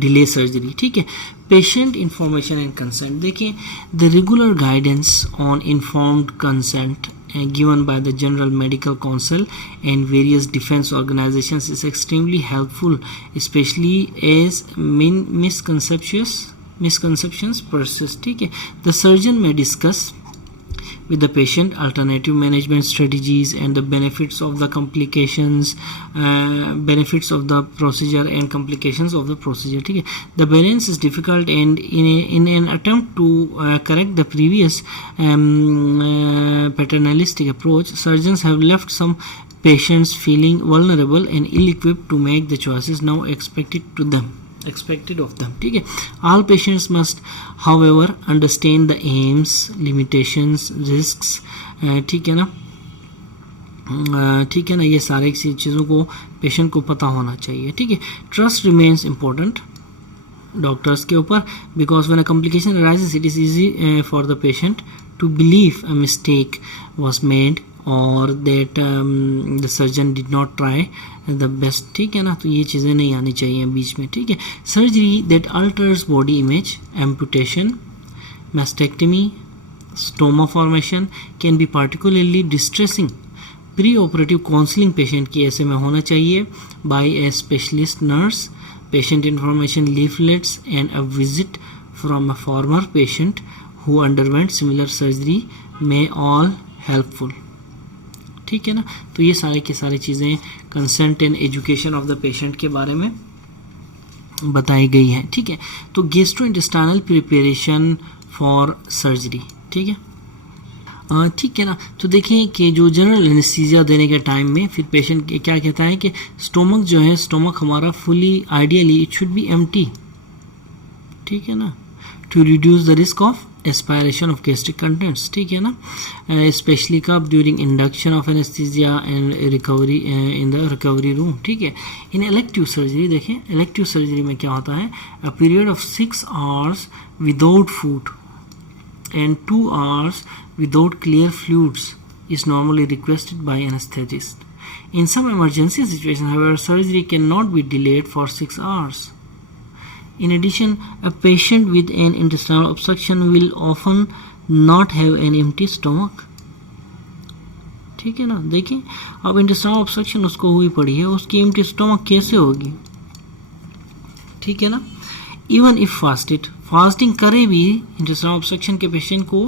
डिले सर्जरी. ठीक है. Patient information and consent. देखिए, the regular guidance on informed consent given by the General Medical Council and various defense organizations is extremely helpful, especially as misconceptions persist. ठीक है. The surgeon may discuss with the patient alternative management strategies and the benefits of the benefits of the procedure and complications of the procedure. ठीक है. The balance is difficult and in an attempt to correct the previous paternalistic approach, surgeons have left some patients feeling vulnerable and ill-equipped to make the choices now expected of them. ठीक है. All patients must however understand the aims, limitations, risks. ठीक है ना. ठीक है ना, ये सारी चीज़ों को पेशेंट को पता होना चाहिए. ठीक है. ट्रस्ट रिमेन्स इम्पोर्टेंट डॉक्टर्स के ऊपर, because when a complication arises it is easy for the patient to believe a mistake was made or that the surgeon did not try the best. ठीक है ना. तो ये चीज़ें नहीं आनी चाहिए बीच में. ठीक है. Surgery that alters body image, amputation, mastectomy, stoma formation can be particularly distressing pre operative counselling patient की ऐसे में होना चाहिए by a specialist nurse, patient information leaflets and a visit from a former patient who underwent similar surgery may all helpful. ठीक है ना, तो ये सारे की सारी चीज़ें consent and education of the patient के बारे में बताई गई हैं। ठीक है, तो गैस्ट्रोइंटेस्टाइनल प्रिपरेशन फॉर सर्जरी। ठीक है, ठीक है ना, तो देखें कि जो जनरल एनेस्थीसिया देने के टाइम में फिर पेशेंट क्या कहता है कि स्टोमक जो है, स्टोमक हमारा fully ideally it should be empty. ठीक है ना, to reduce the risk of aspiration of gastric contents. ठीक है ना, स्पेशली कब during induction of anaesthesia and recovery in the recovery room. ठीक है, इन इलेक्टिव सर्जरी देखें, इलेक्टिव सर्जरी में क्या होता है, a period of 6 hours without food and 2 hours without clear fluids is normally requested by anesthetist. In some emergency situations, however, surgery cannot be delayed for 6 hours. In addition, a patient with an intestinal obstruction will often not have an empty stomach. ठीक है ना, देखिए अब intestinal obstruction उसको हुई पड़ी है, उसकी एम्प्टी स्टमक कैसे होगी। ठीक है ना, इवन इफ फास्टेड, फास्टिंग करे भी इंटेस्टाइनल ऑब्स्ट्रक्शन के पेशेंट को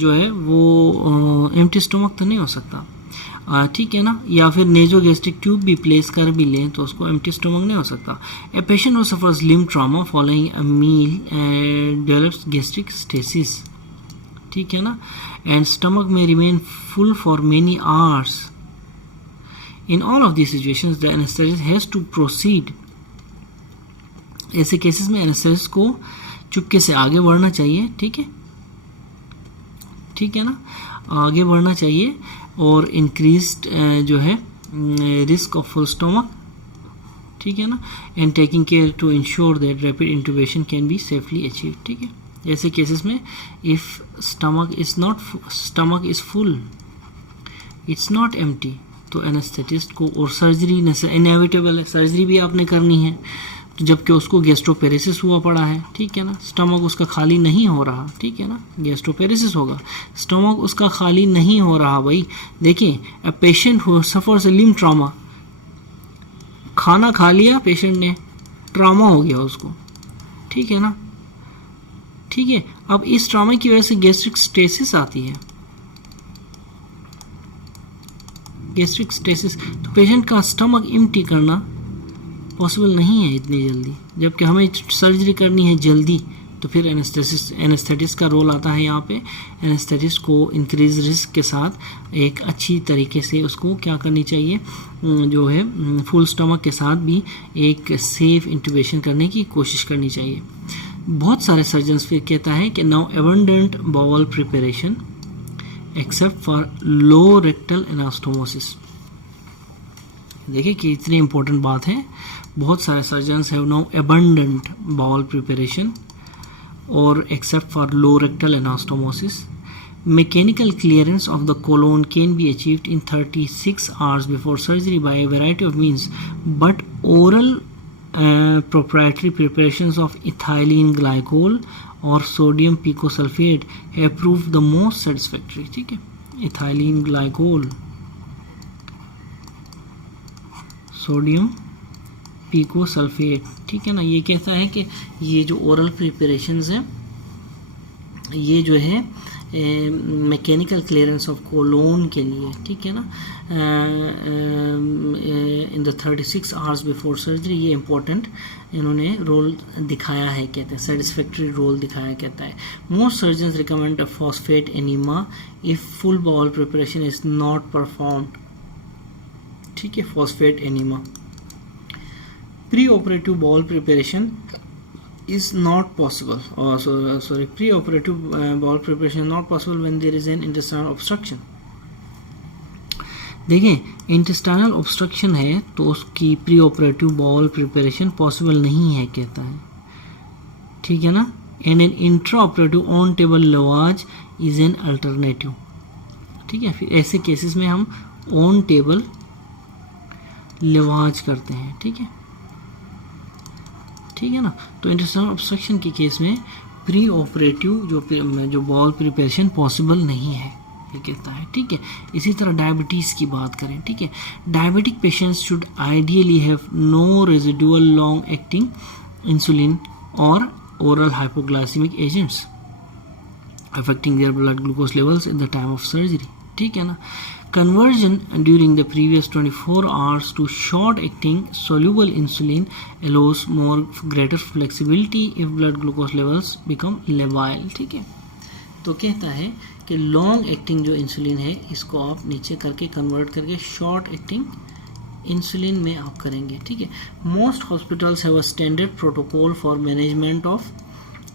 जो है वो एम्प्टी स्टमक तो नहीं हो सकता। ठीक है ना, या फिर नेजोगैस्ट्रिक ट्यूब भी प्लेस कर भी लें तो उसको एम्प्टी स्टमक नहीं हो सकता। A patient who suffers limb trauma following a meal develops gastric stasis. ठीक है ना, एंड स्टमक में remain full for many hours. In all of this situations the anaesthetist has to proceed. ऐसे cases में anaesthetist को चुपके से आगे बढ़ना चाहिए। ठीक है, ठीक है ना, आगे बढ़ना चाहिए और इंक्रीज्ड जो है रिस्क ऑफ फुल स्टोमक। ठीक है ना, and taking care to ensure that rapid intubation can be safely achieve. ठीक है, ऐसे केसेस में if stomach is full, it's not empty, तो एनेस्थेटिस्ट को, और सर्जरी इनएविटेबल है, सर्जरी भी आपने करनी है, जबकि उसको गैस्ट्रोपेरेसिस हुआ पड़ा है। ठीक है ना, स्टमक उसका खाली नहीं हो रहा। ठीक है ना, गैस्ट्रोपेरेसिस होगा, स्टमक उसका खाली नहीं हो रहा। भाई देखिए, a patient who suffers a limb trauma, खाना खा लिया पेशेंट ने, ट्रॉमा हो गया उसको। ठीक है ना, ठीक है, अब इस ट्रॉमा की वजह से गैस्ट्रिक स्टेसिस आती है, गैस्ट्रिक स्टेसिस, तो पेशेंट का स्टमक एम्प्टी करना पॉसिबल नहीं है इतनी जल्दी, जबकि हमें सर्जरी करनी है जल्दी। तो फिर एनेस्थेटिस्ट का रोल आता है यहाँ पे। एनेस्थेटिस्ट को इंक्रीज रिस्क के साथ एक अच्छी तरीके से उसको क्या करनी चाहिए, जो है फुल स्टमक के साथ भी एक सेफ इंट्यूबेशन करने की कोशिश करनी चाहिए। बहुत सारे सर्जन्स फिर कहता है कि now abandoned bowel preparation except for low rectal anastomosis. देखिए कि इतनी इंपॉर्टेंट बात है, बहुत सारे surgeons have now abandoned bowel preparation और except for low rectal anastomosis. Mechanical clearance of the colon can be achieved in 36 hours before surgery by a variety of means, but oral proprietary preparations of ethylene glycol or sodium picosulfate have proved the most satisfactory. ठीक है, ethylene glycol, sodium picosulfate. ठीक है ना, ये कहता है कि ये जो ओरल प्रिपरेशंस हैं, ये जो है मैकेनिकल क्लियरेंस ऑफ कोलोन के लिए। ठीक है ना, in the 36 hours before surgery, ये इम्पोर्टेंट इन्होंने रोल दिखाया है, कहते हैं सेटिस्फैक्ट्री रोल दिखाया, कहता है। Most surgeons recommend a phosphate enema if full bowel preparation is not performed. ठीक है, phosphate enema. Pre operative bowel preparation is not possible, pre-operative bowel preparation is not possible when there is an intestinal obstruction. देखें, intestinal obstruction है तो उसकी pre operative bowel preparation possible नहीं है, कहता है। ठीक है ना, and an intra operative on table lavage is an alternative. ठीक है, फिर ऐसे केसेस में हम ऑन टेबल लवाज करते हैं। ठीक है, ठीक है ना, तो इंटेस्टाइनल ऑब्स्ट्रक्शन के केस में प्री ऑपरेटिव जो बाउल प्रिपरेशन पॉसिबल नहीं है। ये कहता है, ठीक है। इसी तरह डायबिटीज़ की बात करें, ठीक है, diabetic patients should ideally have no residual long acting insulin और oral hypoglycemic agents affecting their blood glucose levels at the time of surgery, ठीक है ना। Conversion during the previous 24 hours to short acting soluble insulin allows more greater flexibility if blood glucose levels become labile, ठीक है। तो कहता है कि long acting जो इंसुलिन है इसको आप नीचे करके कन्वर्ट करके शॉर्ट एक्टिंग इंसुलिन में आप करेंगे, ठीक है। Most hospitals have a standard protocol for management of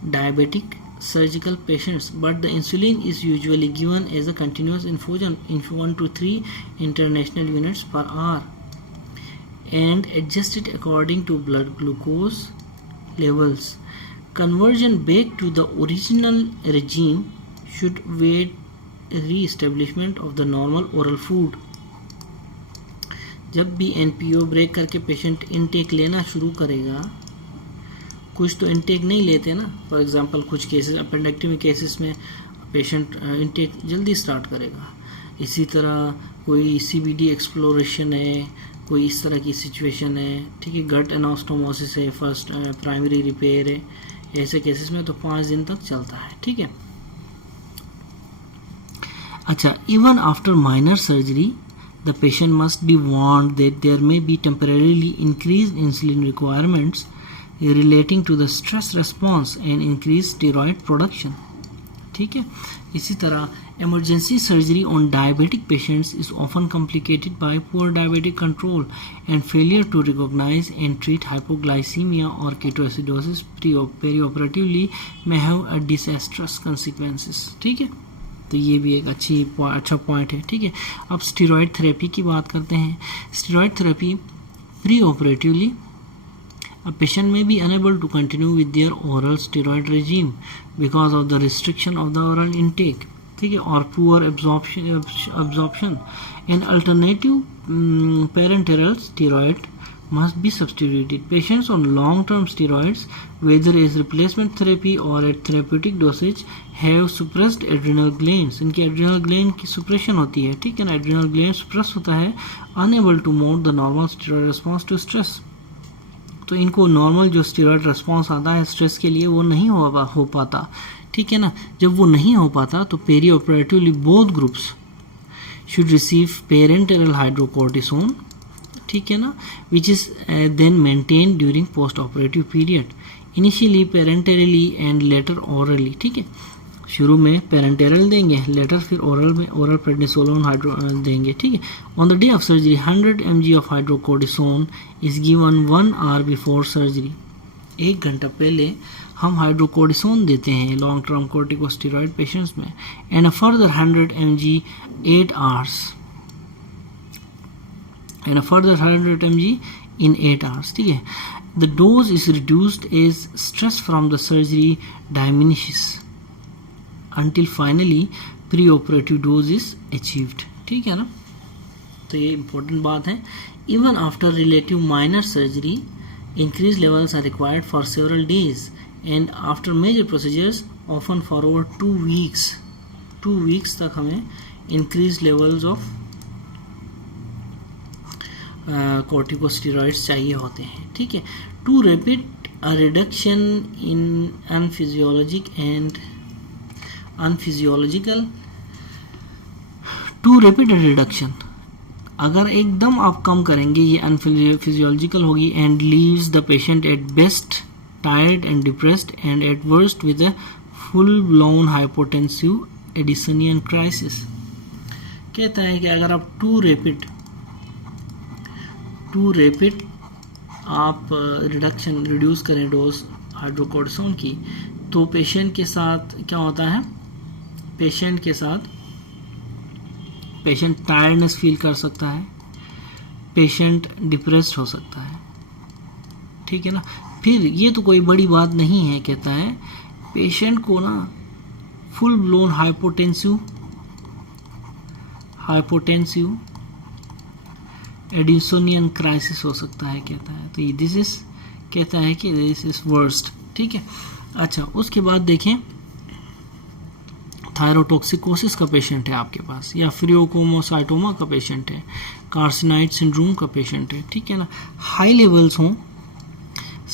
diabetic surgical patients but the insulin is usually given as a continuous infusion in 1 to 3 international units per hour and adjusted according to blood glucose levels. Conversion back to the original regime should wait re-establishment of the normal oral food। जब भी NPO break करके patient intake लेना शुरू करेगा, कुछ तो intake नहीं लेते ना, फॉर एग्जांपल कुछ केसेस अपेंडेक्टमी केसेस में पेशेंट इनटेक जल्दी स्टार्ट करेगा। इसी तरह कोई CBD एक्सप्लोरेशन है, कोई इस तरह की सिचुएशन है, ठीक है, गट एनास्टोमोसिस है, फर्स्ट प्राइमरी रिपेयर है, ऐसे केसेस में तो 5 दिन तक चलता है, ठीक है। अच्छा, even after minor surgery the patient must be warned that there may be temporarily increased insulin requirements relating to the stress response and increased steroid production, ठीक है। इसी तरह emergency surgery on diabetic patients is often complicated by poor diabetic control and failure to recognize and treat hypoglycemia or ketoacidosis perioperatively may have a disastrous consequences, ठीक है। तो ये भी एक अच्छा पॉइंट है, ठीक है। अब स्टेरॉयड थेरेपी की बात करते हैं। Steroid therapy pre operatively a patient may be unable to continue with their oral steroid regime because of the restriction of the oral intake, ठीक है, और poor absorption and alternative parenteral steroid must be substituted. Patients on long-term steroids, whether as replacement therapy or at therapeutic dosage, have suppressed adrenal glands. इनकी adrenal gland की suppression होती है, ठीक है ना, adrenal gland suppress होता है, unable to mount the normal steroid response to stress। तो इनको नॉर्मल जो स्टेरॉयड रिस्पॉन्स आता है स्ट्रेस के लिए वो नहीं हो पाता, ठीक है ना। जब वो नहीं हो पाता तो peri operatively both groups should receive parenteral hydrocortisone, ठीक है ना, which is then maintain during post operative period, initially parenterally and later orally, ठीक है। शुरू में पेरेंटेरल देंगे, लेटर फिर ओरल में ओरल प्रेडनिसोलोन हाइड्रो देंगे, ठीक है। On the day of surgery 100 mg of hydrocortisone is given 1 hour before surgery. 1 घंटा पहले हम हाइड्रोकोर्टिसोन देते हैं लॉन्ग टर्म कोर्टिकोस्टेरॉइड पेशेंट्स में, and a further 100 mg 8 hours and a further 100 mg in 8 hours, ठीक है। The dose is reduced as stress from the surgery diminishes until finally pre-operative dose is achieved, ठीक है ना। तो ये important बात है। Even after relative minor surgery, increased levels are required for several days and after major procedures often for over 2 weeks. 2 weeks तक हमें increased levels of corticosteroids चाहिए होते हैं, ठीक है। To rapid a reduction in unphysiological to rapid reduction, अगर एकदम आप कम करेंगे ये अनफिजियोलॉजिकल होगी and leaves the patient at best tired and depressed and at worst with a full blown hypotensive Addisonian crisis. कहता है कि अगर आप टू रैपिड आप रिड्यूस करें डोज हाइड्रोकोर्टिसोन की, तो पेशेंट के साथ क्या होता है, पेशेंट टायर्डनेस फील कर सकता है, पेशेंट डिप्रेस्ड हो सकता है, ठीक है ना। फिर ये तो कोई बड़ी बात नहीं है, कहता है पेशेंट को ना फुल ब्लोन हाइपोटेंसिव एडिसोनियन क्राइसिस हो सकता है, कहता है। तो कहता है कि दिस इज वर्स्ट, ठीक है। अच्छा, उसके बाद देखें थायरोटॉक्सिकोसिस का पेशेंट है आपके पास, या फ्रियोकोमोसाइटोमा का पेशेंट है, कार्सिनाइड सिंड्रोम का पेशेंट है, ठीक है ना, हाई लेवल्स हों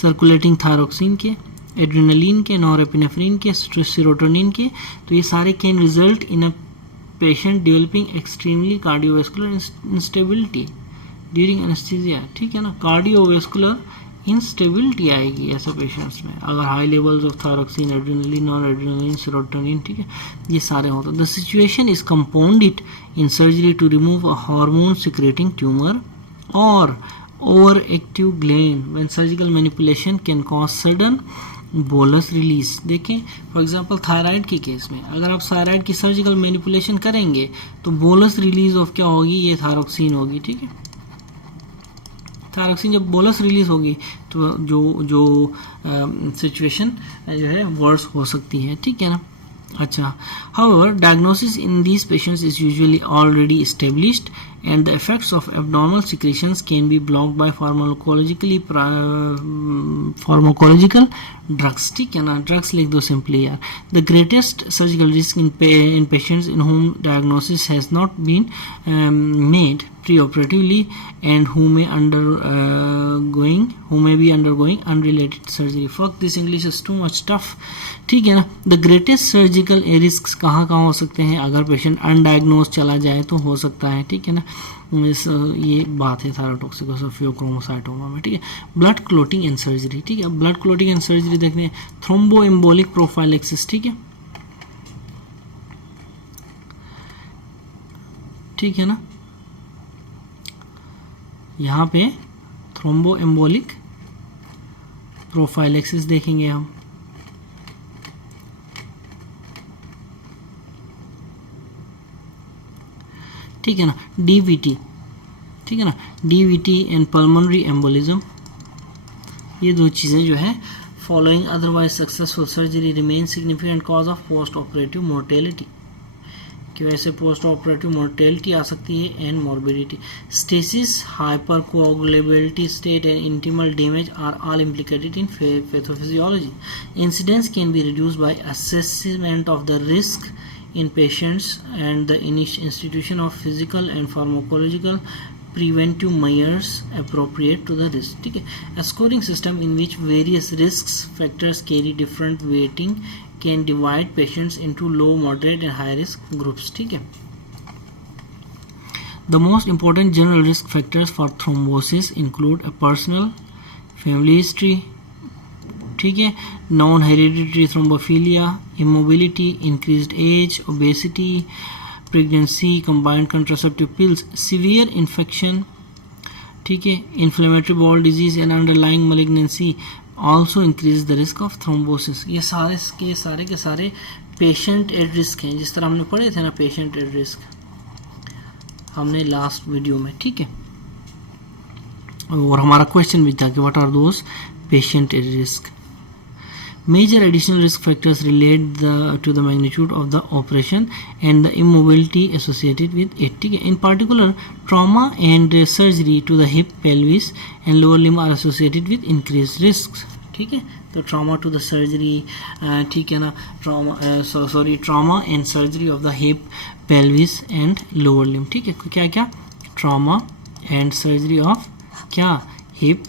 सर्कुलेटिंग थायरोक्सिन के, एड्रेनलिन के, नॉरएपिनेफ्रिन के, सेरोटोनिन के, तो ये सारे can result in a patient developing extremely cardiovascular instability during anaesthesia, ठीक है ना, कार्डियोवास्कुलर इंस्टेबिलिटी आएगी ऐसे पेशेंट्स में अगर high levels of thyroxine, adrenaline, non adrenaline, serotonin, ठीक है, ये सारे होते। The situation is compounded in surgery to remove a hormone secreting tumour or overactive gland when surgical manipulation can cause sudden bolus release। देखें for example thyroid के case में अगर आप थायराइड की सर्जिकल मैनिपुलेशन करेंगे तो बोलस रिलीज ऑफ क्या होगी, ये थायरोक्सिन होगी, ठीक है। थायरोक्सिन जब बोलस रिलीज होगी तो जो सिचुएशन जो है वर्स हो सकती है, ठीक है ना। अच्छा, however diagnosis in these patients is usually already established and the effects of abnormal secretions can be blocked by pharmacological drugs, ठीक है ना, ड्रग्स लिख दो सिंपली यार। The greatest surgical risk in patients in whom diagnosis has not been made preoperatively and who may be undergoing unrelated surgery। Fuck this English is too much tough, ठीक है ना। The greatest surgical risk कहाँ हो सकते हैं, अगर patient undiagnosed चला जाए तो हो सकता है, ठीक है ना। ये बात है थायरोटॉक्सिकोसिस और फियोक्रोमोसाइटोमा में, ठीक है। ब्लड क्लोटिंग एंड सर्जरी, ठीक है, ब्लड क्लोटिंग एंड सर्जरी देखते हैं। थ्रोम्बोएम्बोलिक प्रोफाइलेक्सिस, ठीक है, ठीक है ना, यहाँ पे थ्रोम्बोएम्बोलिक प्रोफाइलेक्सिस देखेंगे हम, ठीक है ना। डीवीटी, ठीक है ना, डीवीटी एंड पल्मोनरी एम्बोलिज्म, ये दो चीज़ें जो है following otherwise successful surgery remain significant cause of post operative mortality, कि वैसे पोस्ट ऑपरेटिव मोर्टेलिटी आ सकती है and morbidity. Stasis, hyper coagulability state and intimal damage are all implicated in pathophysiology. Incidence can be reduced by assessment of the risk in patients and the institution of physical and pharmacological preventive measures appropriate to the risk, ठीक है। A scoring system in which various risks factors carry different weighting can divide patients into low, moderate and high risk groups, ठीक है। The most important general risk factors for thrombosis include a personal family history, ठीक है, non hereditary thrombophilia, immobility, increased age, obesity, pregnancy, combined contraceptive pills, severe infection, ठीक है, inflammatory bowel disease and underlying malignancy also increase the risk of thrombosis। ये सारे के सारे patient at risk हैं, जिस तरह हमने पढ़े थे ना पेशेंट एट रिस्क हमने लास्ट वीडियो में, ठीक है। और हमारा क्वेश्चन भी था कि what are those patient at risk. Major additional risk factors relate to the magnitude of the operation and the immobility associated with it, ठीक है। In particular, trauma and surgery to the hip, pelvis and lower limb are associated with increased risks, ठीक है। तो trauma to the surgery, ठीक है ना, trauma and surgery of the hip, pelvis and lower limb, ठीक है। क्या trauma and surgery of क्या hip,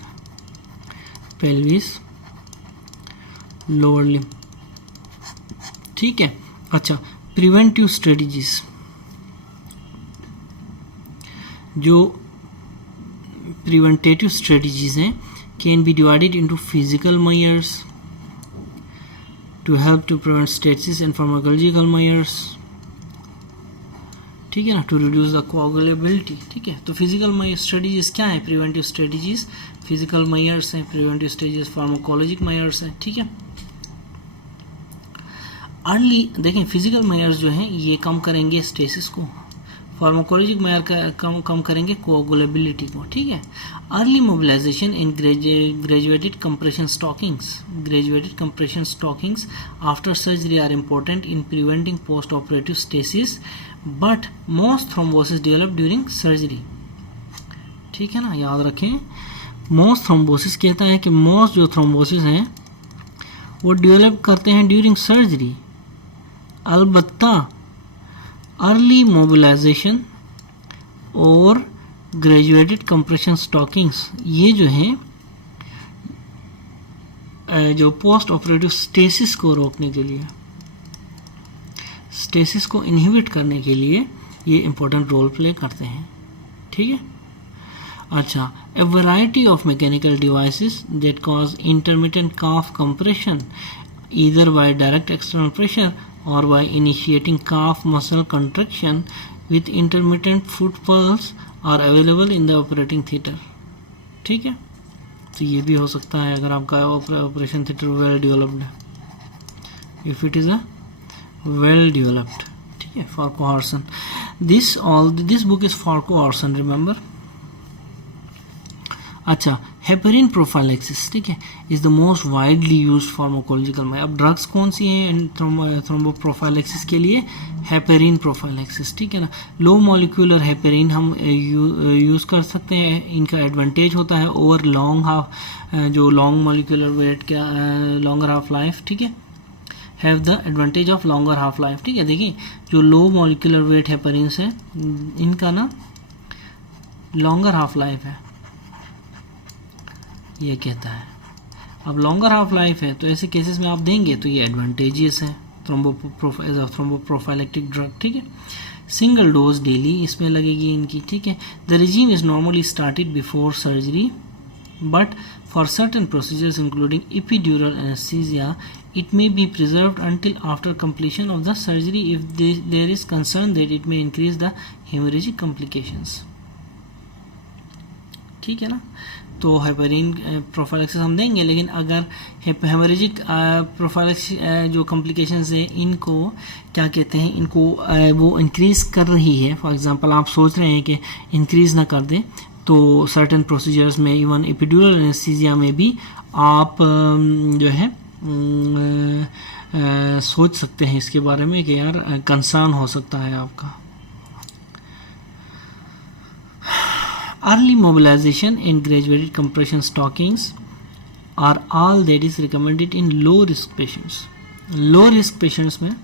pelvis, लोअर लिम्ब, ठीक है। अच्छा, प्रिवेंटिव स्ट्रेटजीज, जो प्रिवेंटेटिव स्ट्रेटजीज हैं can be divided into physical measures to help to prevent stasis and pharmacological measures, ठीक है ना, टू रिड्यूस द कोआगुलेबिलिटी, ठीक है। तो फिजिकल स्ट्रेटजीज क्या है, प्रिवेंटिव स्ट्रेटजीज, फिजिकल मेजर्स हैं, प्रिवेंटिव स्ट्रेटजीज फार्माकोलॉजिक मेजर्स हैं, ठीक है। अर्ली देखें फिजिकल मेजर्स जो हैं ये कम करेंगे स्टेसिस को, फार्माकोलॉजिक मेजर कम करेंगे कोआगुलेबिलिटी को, ठीक है। Early mobilisation in graduated compression stockings after surgery are important in preventing post operative stasis but most thrombosis develop during surgery, ठीक है ना, याद रखें। मोस्ट थ्रोम्बोसिस कहता है कि मोस्ट जो थ्रोम्बोसिस हैं वो डेवलप करते हैं ड्यूरिंग सर्जरी, अलबत्ता अर्ली मोबिलाइजेशन और ग्रेजुएटेड कंप्रेशन स्टॉकिंग्स ये जो हैं जो पोस्ट ऑपरेटिव स्टेसिस को रोकने के लिए, स्टेसिस को इनहिबिट करने के लिए ये इंपॉर्टेंट रोल प्ले करते हैं। ठीक है। अच्छा, a variety of mechanical devices that cause intermittent calf compression either by direct external pressure or by initiating calf muscle contraction with intermittent foot pulse are available in the operating theatre. ठीक है, तो ये भी हो सकता है अगर आपका ऑपरेशन थिएटर वेल डेवलप्ड है, if it is a well developed. ठीक है, Farquharson, this book is Farquharson, remember. अच्छा, हेपेरिन प्रोफाइलैक्सिस, ठीक है, is the most widely used pharmacological. अब ड्रग्स कौन सी हैं थ्रोम्बोप्रोफाइलैक्सिस के लिए? Heparin prophylaxis. ठीक है ना, लो मॉलिक्यूलर हेपेरिन हम यूज़ कर सकते हैं। इनका एडवांटेज होता है ओवर लॉन्ग हाफ, जो लॉन्ग मॉलिक्यूलर वेट का लॉन्गर हाफ लाइफ। ठीक है, have the advantage of longer half life. ठीक है, देखिए जो लो मॉलिक्यूलर वेट हेपेरिन है इनका ना लॉन्गर हाफ लाइफ है, ये कहता है। अब लॉन्गर हाफ लाइफ है तो ऐसे केसेस में आप देंगे तो ये एडवांटेजियस है थ्रोम्बोप्रोफाइलेक्टिक ड्रग। ठीक है, सिंगल डोज डेली इसमें लगेगी इनकी। ठीक है, the regime is normally started before surgery but for certain procedures including epidural anaesthesia it may be preserved until after completion of the surgery if there is concern that it may increase the hemorrhagic complications। ठीक है ना, तो heparin prophylaxis हम देंगे, लेकिन अगर haemorrhagic prophylaxis जो complications है इनको क्या कहते हैं, इनको वो इंक्रीज़ कर रही है। फॉर एग्जांपल आप सोच रहे हैं कि इंक्रीज़ ना कर दें, तो सर्टेन प्रोसीजर्स में इवन एपिड्यूरल एनेस्थीसिया में भी आप जो है सोच सकते हैं इसके बारे में कि यार कंसर्न हो सकता है आपका। Early mobilisation and graduated compression stockings are all that is recommended in low risk patients. Low risk patients में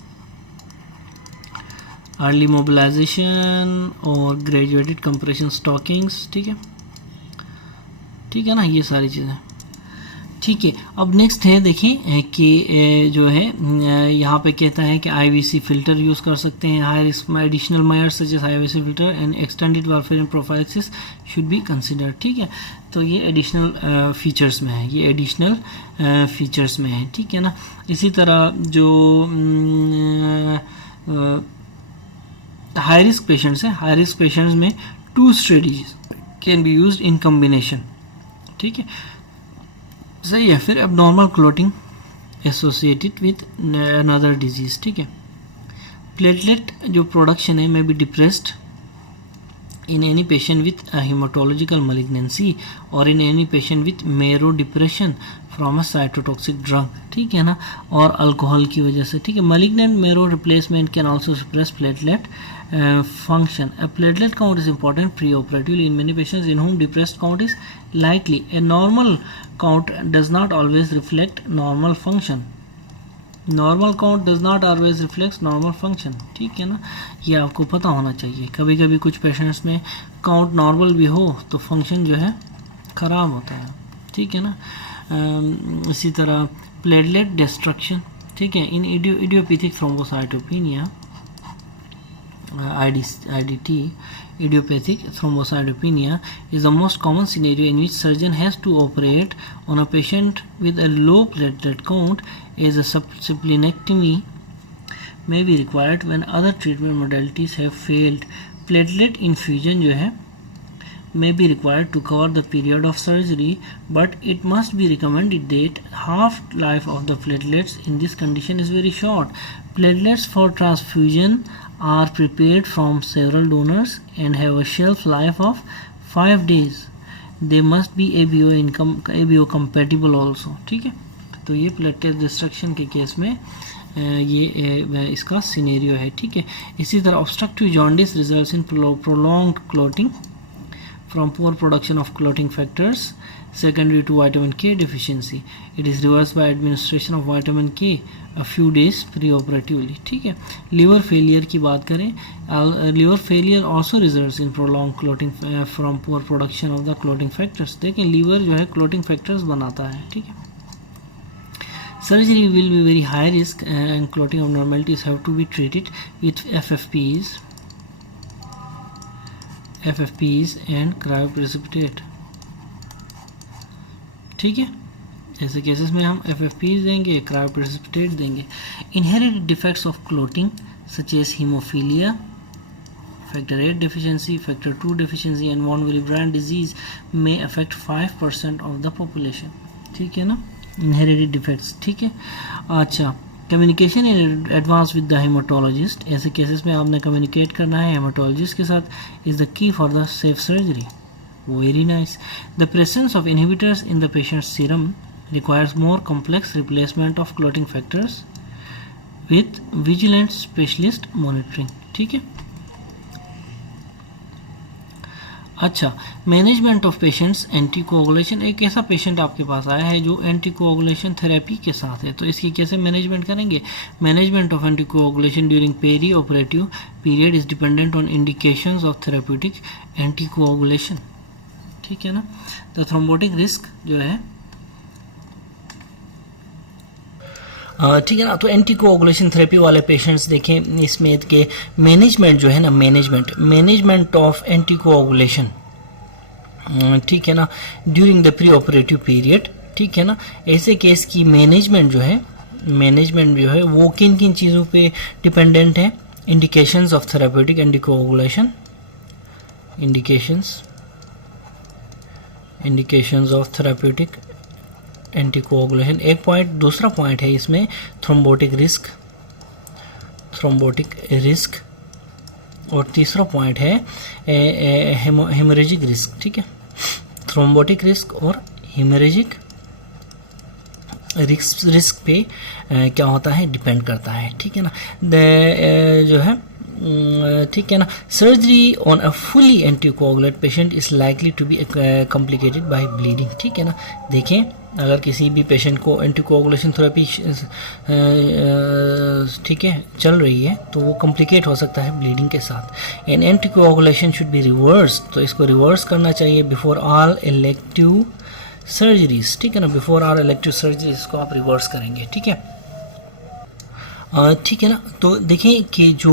अर्ली मोबिलाइजेशन और ग्रेजुएटेड कंप्रेशन स्टॉकिंग्स। ठीक है, ठीक है ना, ये सारी चीज़ें। ठीक है, अब नेक्स्ट है देखिए कि जो है यहाँ पे कहता है कि आईवीसी फिल्टर यूज़ कर सकते हैं। High risk additional measures such as IVC filter and extended warfarin prophylaxis should be considered. ठीक है, तो ये एडिशनल फीचर्स में है, ये एडिशनल फीचर्स में है। ठीक है ना, इसी तरह जो हाई रिस्क पेशेंट्स हैं, हाई रिस्क पेशेंट्स में 2 strategies can be used in combination. ठीक है, सही है। फिर abnormal clotting associated with another disease. ठीक है, प्लेटलेट जो प्रोडक्शन है में be depressed in any patient with a hematological malignancy or in any patient with marrow depression from a cytotoxic drug। ठीक है ना, और अल्कोहल की वजह से। ठीक है, malignant marrow replacement can also suppress platelet function। A platelet count is important preoperatively in many patients in whom depressed count is likely। A normal count does not always reflect normal function। Normal count does not always reflects normal function. ठीक है ना, ये आपको पता होना चाहिए। कभी कभी कुछ पेशेंट्स में काउंट नॉर्मल भी हो तो फंक्शन जो है ख़राब होता है। ठीक है ना, इसी तरह प्लेटलेट डिस्ट्रक्शन। ठीक है, in idiopathic thrombocytopenia IDT, idiopathic thrombocytopenia is the most common scenario in which surgeon has to operate on a patient with a low platelet count, as a splenectomy may be required when other treatment modalities have failed। platelet infusion जो है may be required to cover the period of surgery, but it must be recommended that half-life of the platelets in this condition is very short। Platelets for transfusion are prepared from several donors and have a shelf life of 5 days। They must be ABO compatible also। ठीक है, तो ये platelet destruction के case में ये इसका scenario है। ठीक है, इसी तरह obstructive jaundice results in prolonged clotting from poor production of clotting factors secondary to vitamin K deficiency. It is reversed by administration of vitamin K a few days preoperatively. ठीक है. liver failure की बात करें, liver failure also results in prolonged clotting from poor production of the clotting factors. देखें liver जो है clotting factors बनाता है. ठीक है. Surgery will be very high risk and clotting abnormalities have to be treated with FFPs and cryoprecipitate. ठीक है. ऐसे केसेस में हम FFPs देंगे, cryoprecipitate देंगे. Inherited defects of clotting such as hemophilia, factor 8 deficiency, factor 2 deficiency and von Willebrand disease may affect 5% of the population. ठीक है ना, inherited defects. ठीक है. अच्छा, communication in advance with the haematologist. ऐसे केसेस में आपने कम्युनिकेट करना है हेमाटोलॉजिस्ट के साथ. Is the key for the safe surgery. Very nice. The presence of inhibitors in the patient serum requires more complex replacement of clotting factors with vigilant specialist monitoring. ठीक है. अच्छा, management of patients anticoagulation. एक ऐसा patient आपके पास आया है जो anticoagulation therapy के साथ है, तो इसकी कैसे मैनेजमेंट करेंगे? Management of anticoagulation during perioperative period is dependent on indications of therapeutic anticoagulation. ठीक है ना. द थ्रोम्बोटिक रिस्क जो है, ठीक है ना. तो एंटीकोगुलेशन थेरेपी वाले पेशेंट्स देखें, इसमें के मैनेजमेंट जो है ना, मैनेजमेंट ऑफ एंटीकोगुलेशन, ठीक है ना, during the pre operative period. ठीक है ना. ऐसे केस की मैनेजमेंट जो है वो किन किन चीज़ों पे डिपेंडेंट है? Indications of therapeutic anticoagulation, indications of therapeutic anticoagulation एक पॉइंट. दूसरा पॉइंट है इसमें थ्रोम्बोटिक रिस्क और तीसरा पॉइंट है हेमोरेजिक रिस्क. ठीक है. थ्रोम्बोटिक रिस्क और हेमोरेजिक रिस्क पे क्या होता है, डिपेंड करता है. ठीक है ना. जो है, ठीक है ना, surgery on a fully anticoagulate patient is likely to be complicated by bleeding. ठीक है ना. देखें, अगर किसी भी पेशेंट को एंटीकोगुलेशन थेरेपी ठीक है चल रही है तो वो कॉम्प्लिकेट हो सकता है ब्लीडिंग के साथ. And anticoagulation should be reverse, तो इसको रिवर्स करना चाहिए बिफोर ऑल इलेक्टिव सर्जरीज. ठीक है ना. बिफोर ऑल इलेक्टिव सर्जरीज को आप रिवर्स करेंगे. ठीक है. ठीक है ना. तो देखें कि जो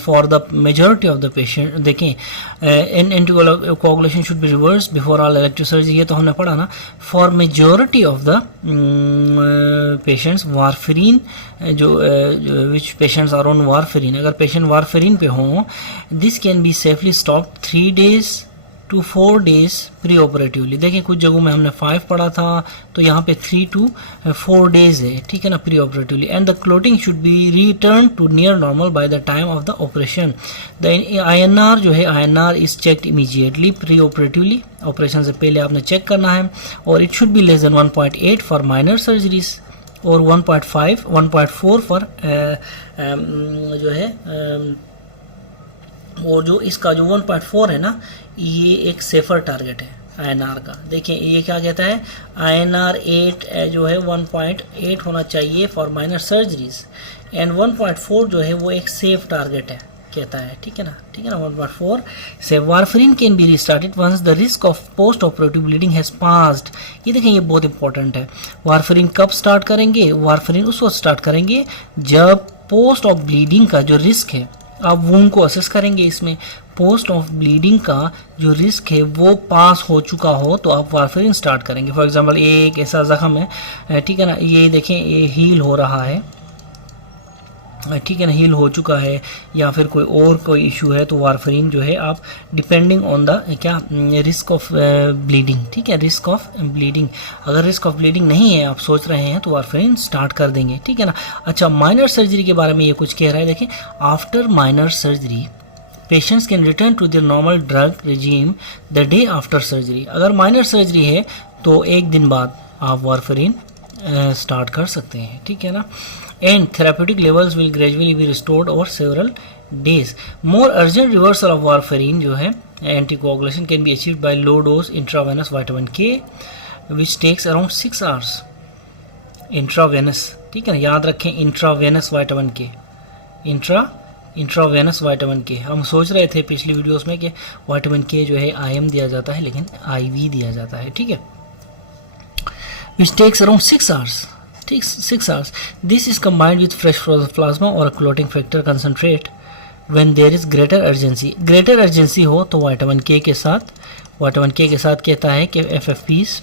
for the majority of the patient देखें anticoagulation should be reverse before all elective surgery, ये तो हमने पढ़ा ना. For majority of the patients warfarin, जो which patients are on warfarin, अगर पेशेंट वारफरीन पे हों, this can be safely stop 3 days to 4 days pre operatively. देखिए कुछ जगहों में हमने 5 पढ़ा था, तो यहाँ पे 3 to 4 days है. ठीक है ना, preoperatively. And the clotting should be return to near normal by the time of the operation. The INR जो है, INR is checked immediately preoperatively. Operation से पहले आपने चेक करना है. और it should be less than 1.8 for minor surgeries और 1.4 for जो है, और जो इसका जो 1.4 है ना, ये एक सेफर टारगेट है INR का. देखिए ये क्या कहता है, INR 8 जो है 1.8 होना चाहिए फॉर माइनर सर्जरीज, एंड 1.4 जो है वो एक सेफ टारगेट है कहता है. ठीक है ना. 1.4 से warfarin can be restarted once the risk of post operative bleeding has passed. ये देखें, ये बहुत इंपॉर्टेंट है. वारफरीन कब स्टार्ट करेंगे? वारफरीन उस वक्त स्टार्ट करेंगे जब पोस्ट ऑफ ब्लीडिंग का जो रिस्क है, आप वूंड को असेस करेंगे. इसमें पोस्ट ऑफ ब्लीडिंग का जो रिस्क है वो पास हो चुका हो तो आप वारफरीन स्टार्ट करेंगे. फॉर एग्जांपल ये एक ऐसा जख्म है, ठीक है ना, ये देखें ये हील हो रहा है, ठीक है ना, हील हो चुका है, या फिर कोई इशू है, तो वारफरीन जो है आप डिपेंडिंग ऑन द क्या रिस्क ऑफ ब्लीडिंग. ठीक है, रिस्क ऑफ ब्लीडिंग. अगर रिस्क ऑफ ब्लीडिंग नहीं है, आप सोच रहे हैं, तो वारफरीन स्टार्ट कर देंगे. ठीक है ना. अच्छा, माइनर सर्जरी के बारे में ये कुछ कह रहा है. देखें, after minor surgery patients can return to their normal drug regime the day after surgery. अगर माइनर सर्जरी है तो एक दिन बाद आप वारफरीन स्टार्ट कर सकते हैं, ठीक है ना। And therapeutic levels will gradually be restored over several days. More urgent reversal of warfarin जो है anticoagulation can be achieved by low dose intravenous vitamin K which takes around 6 hours. Intravenous, ठीक है ना, याद रखें intravenous vitamin K, intravenous vitamin K. हम सोच रहे थे पिछली वीडियोस में कि विटामिन के जो है आईएम दिया जाता है, लेकिन आईवी दिया जाता है, ठीक है। विच टेक्स अराउंड 6 आवर्स, ठीक, 6 hours. This is combined with fresh plasma और clotting factor concentrate when there is greater urgency. Greater urgency हो तो विटामिन के के साथ कहता है कि एफएफपीस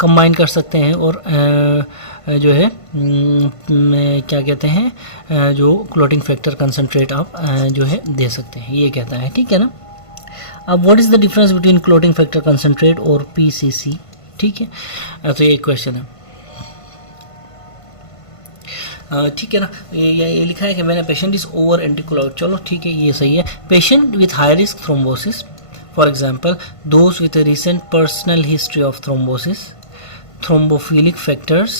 कंबाइन कर सकते हैं और जो है क्या कहते हैं जो क्लोटिंग फैक्टर कंसनट्रेट आप जो है दे सकते हैं, ये कहता है, ठीक है ना। अब what is the difference between clotting factor concentrate और पीसीसी, ठीक है, तो ये क्वेश्चन है, ठीक है ना। ये लिखा है कि मैंने पेशेंट इज ओवर एंटीकोगुलेट, चलो ठीक है, ये सही है। Patient with high risk thrombosis, for example those with a recent personal history of thrombosis, thrombophilic factors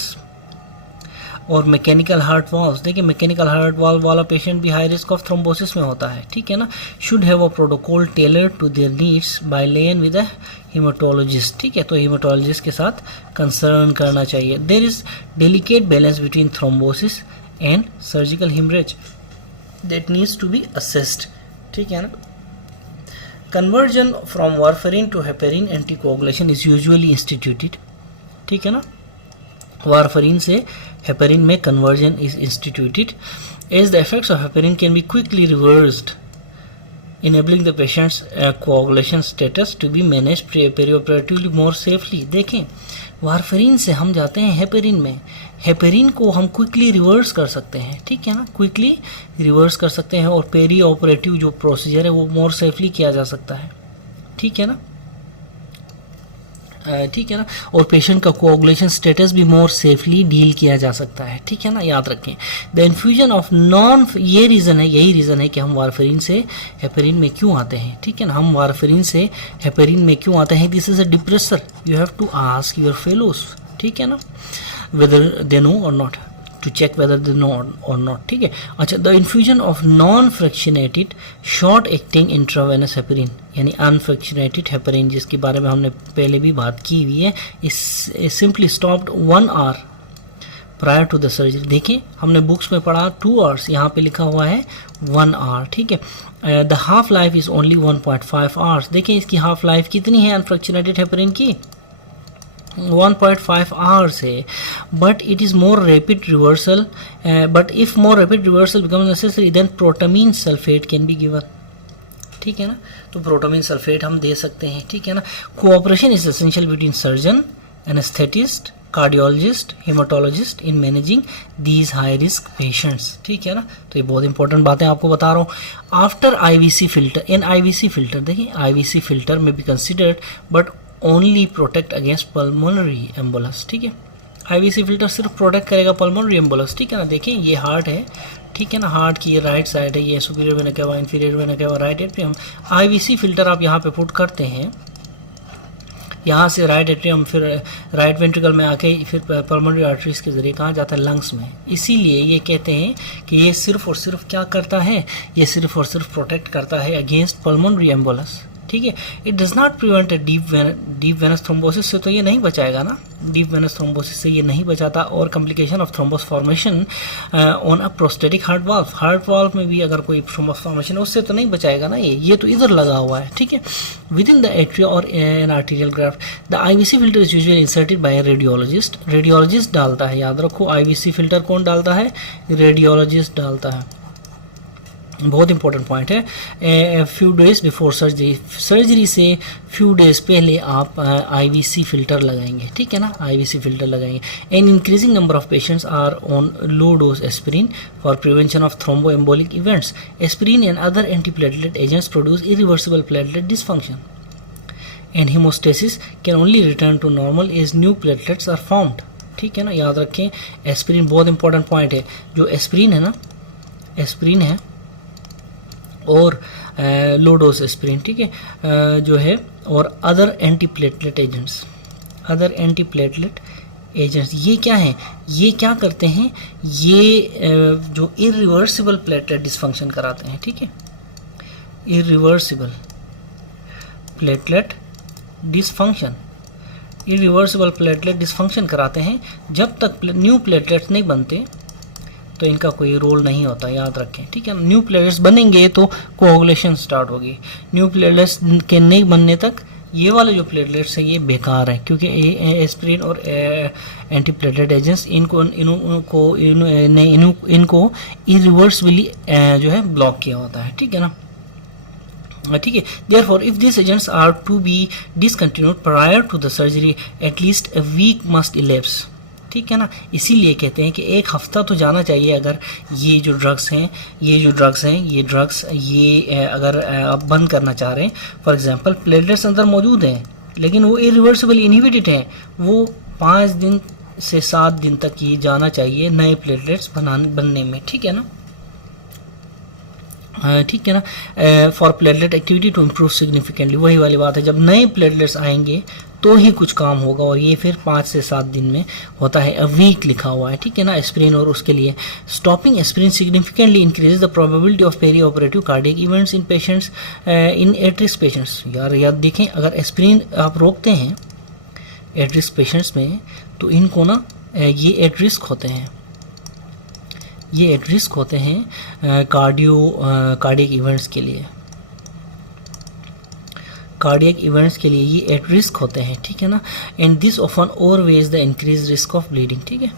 और मैकेनिकल हार्ट वाल्व। देखिए मैकेनिकल हार्ट वाल्व वाला पेशेंट भी हाई रिस्क ऑफ थ्रोम्बोसिस में होता है, ठीक है ना। Should have a protocol tailor to their needs by lane with a haematologist, ठीक है, तो हीमेटोलॉजिस्ट के साथ कंसर्न करना चाहिए। There is delicate balance between thrombosis and surgical haemorrhage that needs to be assessed, ठीक है ना। Conversion from warfarin to heparin anticoagulation is usually instituted, ठीक है ना। वारफेरिन से हेपेरिन में conversion is instituted as the effects of heparin can be quickly reversed enabling the patient's coagulation status to be managed perioperatively more safely। देखें warfarin से हम जाते हैं हेपेरिन में, हेपेरिन को हम क्विकली रिवर्स कर सकते हैं, ठीक है ना, क्विकली रिवर्स कर सकते हैं और पेरी ऑपरेटिव जो प्रोसीजर है वो मोर सेफली किया जा सकता है, ठीक है ना, ठीक है ना। और पेशेंट का कोआगुलेशन स्टेटस भी मोर सेफली डील किया जा सकता है, ठीक है ना, याद रखें। द इन्फ्यूजन ऑफ नॉन, ये रीज़न है, यही रीज़न है कि हम वारफेरिन से हेपेरिन में क्यों आते हैं, ठीक है ना, हम वारफेरिन से हेपेरिन में क्यों आते हैं। This is a depressor, you have to ask your fellows, ठीक है ना, whether they know or not, to check whether they know or not, ठीक है। अच्छा, the infusion of non fractionated short acting intravenous heparin यानी unfractionated heparin, जिसके बारे में हमने पहले भी बात की हुई है, is simply stopped 1 hour prior to the surgery. देखिए हमने बुक्स में पढ़ा 2 आवर्स, यहाँ पे लिखा हुआ है 1 आवर, ठीक है। The half life is only 1.5 hours. देखिए इसकी हाफ लाइफ कितनी है अनफ्रैक्शनेटेड हेपेरिन की, 1.5 आवर्स है, but it is more rapid reversal, but if more rapid reversal become necessary then protamine sulphate can be given, ठीक है ना, तो प्रोटामीन सल्फेट हम दे सकते हैं, ठीक है ना। Cooperation is essential between surgeon, anaesthetist, cardiologist, haematologist in managing these high risk patients, ठीक है ना। तो ये बहुत इंपॉर्टेंट बातें आपको बता रहा हूँ। आफ्टर आईवीसी फिल्टर, इन आईवीसी फिल्टर, देखिए आईवीसी फिल्टर में be considered but only protect against pulmonary embolus, ठीक है। आईवीसी फिल्टर सिर्फ प्रोटेक्ट करेगा पल्मोनरी एम्बोलस, ठीक है ना। देखिए ये हार्ट है, ठीक है ना, हार्ट की ये राइट साइड है, ये सुपीरियर वेना केवा, इंफीरियर वेना केवा, राइट एट्रियम। आईवीसी फिल्टर आप यहाँ पे पुट करते हैं, यहाँ से राइट एट्रियम, फिर राइट वेंट्रिकल में आके फिर पल्मोनरी आर्टरीज के जरिए कहाँ जाता है, लंग्स में। इसीलिए ये कहते हैं कि ये सिर्फ और सिर्फ क्या करता है, ये सिर्फ और सिर्फ प्रोटेक्ट करता है अगेंस्ट पल्मोनरी एम्बोलस, ठीक है। It does not prevent a deep venous thrombosis से तो ये नहीं बचाएगा ना, डीप वेनस थ्रोम्बोसिस से ये नहीं बचाता, और complication of thrombus formation on a prostatic heart valve में भी अगर कोई थ्रोम्बोस फॉर्मेशन उससे तो नहीं बचाएगा ना, ये तो इधर लगा हुआ है, ठीक है, विद इन द एट्रिया और an arterial graft. The IVC filter is usually inserted by radiologist, radiologist डालता है, याद रखो आईवीसी फिल्टर कौन डालता है, रेडियोलॉजिस्ट डालता है, बहुत इंपॉर्टेंट पॉइंट है। Few days before surgery, surgery से फ्यू डेज पहले आप आईवीसी फिल्टर लगाएंगे, ठीक है ना, आईवीसी फिल्टर लगाएंगे। An increasing number of patients are on low dose aspirin for prevention of thromboembolic events. Aspirin and other antiplatelet agents produce irreversible platelet dysfunction and hemostasis can only return to normal as new platelets are formed, ठीक है ना, याद रखें। Aspirin बहुत important point है, जो aspirin है ना, एस्पिरिन है और लो डोज एस्पिरिन, ठीक है, जो है, और other antiplatelet agents, other antiplatelet agents. ये क्या है, ये क्या करते हैं, ये जो इरिवर्सिबल प्लेटलेट डिसफंक्शन कराते हैं, ठीक है, irreversible platelet dysfunction, irreversible platelet dysfunction कराते हैं। जब तक न्यू प्लेटलेट्स नहीं बनते तो इनका कोई रोल नहीं होता, याद रखें, ठीक है। न्यू प्लेटलेट्स बनेंगे तो कोआगुलेशन स्टार्ट होगी, न्यू प्लेटलेट्स के नहीं बनने तक ये वाले जो प्लेटलेट्स हैं ये बेकार हैं, क्योंकि एस्पिरिन और एंटीप्लेटलेट एजेंट्स इनको इरिवर्सिबली जो है ब्लॉक किया होता है, ठीक है ना, ठीक है। Therefore if this agents are to be discontinued prior to the surgery at least a week must elapse, ठीक है ना। इसीलिए कहते हैं कि एक हफ्ता तो जाना चाहिए अगर ये जो ड्रग्स हैं, ये अगर आप बंद करना चाह रहे हैं। फॉर एग्जांपल प्लेटलेट्स अंदर मौजूद हैं लेकिन वो इरिवर्सिबली इनहिबिटेड हैं, वो 5 दिन से 7 दिन तक ये जाना चाहिए नए प्लेटलेट्स बनने में, ठीक है ना, ठीक है ना। For platelet activity to improve significantly, वही वाली बात है, जब नए प्लेटलेट्स आएंगे तो ही कुछ काम होगा, और ये फिर 5 से 7 दिन में होता है, अ वीक लिखा हुआ है, ठीक है ना, एस्पिरिन और उसके लिए। Stopping aspirin significantly increases the probability of perioperative cardiac events in patients in at risk patients. याद देखें, अगर एस्पिरिन आप रोकते हैं एट रिस्क पेशेंट्स में तो इनको ना ये एट रिस्क होते हैं, ये एट रिस्क होते हैं कार्डियक इवेंट्स के लिए, कार्डियक इवेंट्स के लिए ये एट रिस्क होते हैं, ठीक है ना। And this often outweighs the increase risk of bleeding, ठीक है,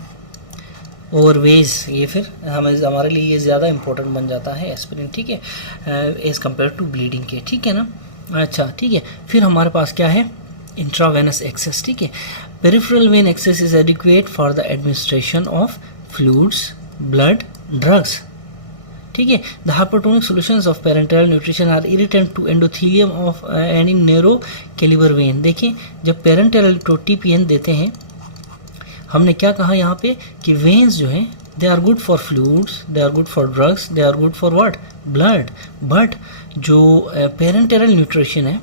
ओवरवेज ये फिर हमारे लिए ये ज़्यादा इंपॉर्टेंट बन जाता है एस्पिरिन, ठीक है, एज़ कम्पेयर टू ब्लीडिंग के, ठीक है ना। अच्छा, ठीक है, फिर हमारे पास क्या है, इंट्रावेनस एक्सेस, ठीक है। Peripheral vein access is adequate for the administration of fluids, blood, drugs, ठीक है। The hypotonic solutions of parenteral nutrition are irritant to endothelium of any narrow calibre vein. देखिए, जब पेरेंटरल तो TPN देते हैं, हमने क्या कहा यहाँ पे कि वेन्स जो हैं they are good for fluids, they are good for drugs, they are good for what, blood, but जो पेरेंटरल न्यूट्रिशन है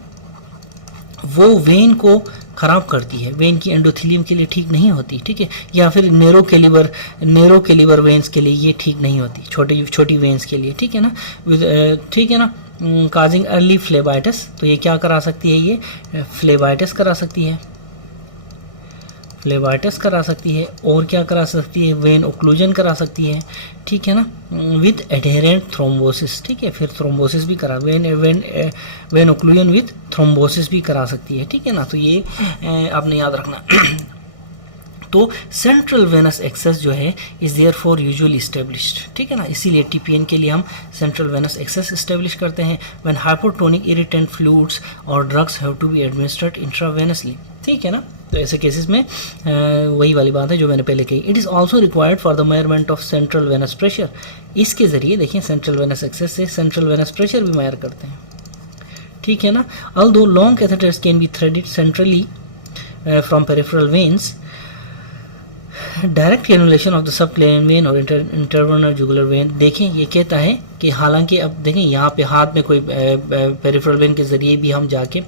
वो वेन को ख़राब करती है, वेन की एंडोथेलियम के लिए ठीक नहीं होती, ठीक है, या फिर नैरो कैलिबर वेन्स के लिए ये ठीक नहीं होती, छोटी वेन्स के लिए, ठीक है ना, ठीक है ना, काजिंग अर्ली फ्लेबाइटिस। तो ये क्या करा सकती है, ये फ्लेबाइटिस करा सकती है, फ्लेबाइटिस करा सकती है, और क्या करा सकती है, वेन ओक्लूजन करा सकती है, ठीक है ना, विद एडहेरेंट थ्रोम्बोसिस, ठीक है, फिर थ्रोम्बोसिस भी करा, वेन ओक्लूजन विद थ्रोम्बोसिस भी करा सकती है, ठीक है ना। तो ये आपने याद रखना। तो सेंट्रल वेनस एक्सेस जो है is there for usually established, ठीक है ना, इसीलिए TPN के लिए हम सेंट्रल वेनस एक्सेस इस्टेब्लिश करते हैं। व्हेन हाइपोटोनिक इरिटेंट फ्लूइड्स और drugs have to be administered intravenously, ठीक है ना। तो ऐसे केसेस में वही वाली बात है जो मैंने पहले कही। It is also required for the measurement of central venous pressure. इसके ज़रिए देखिए सेंट्रल वेनस एक्सेस से सेंट्रल वेनस प्रेशर भी मेजर करते हैं, ठीक है ना। Although long catheters can be threaded centrally from peripheral veins, direct cannulation of the subclavian vein और इंटरवर्नल जुगुलर वेन। देखें, ये कहता है कि हालांकि अब देखें यहाँ पे हाथ में कोई पेरिफेरल वेन के ज़रिए भी हम जाके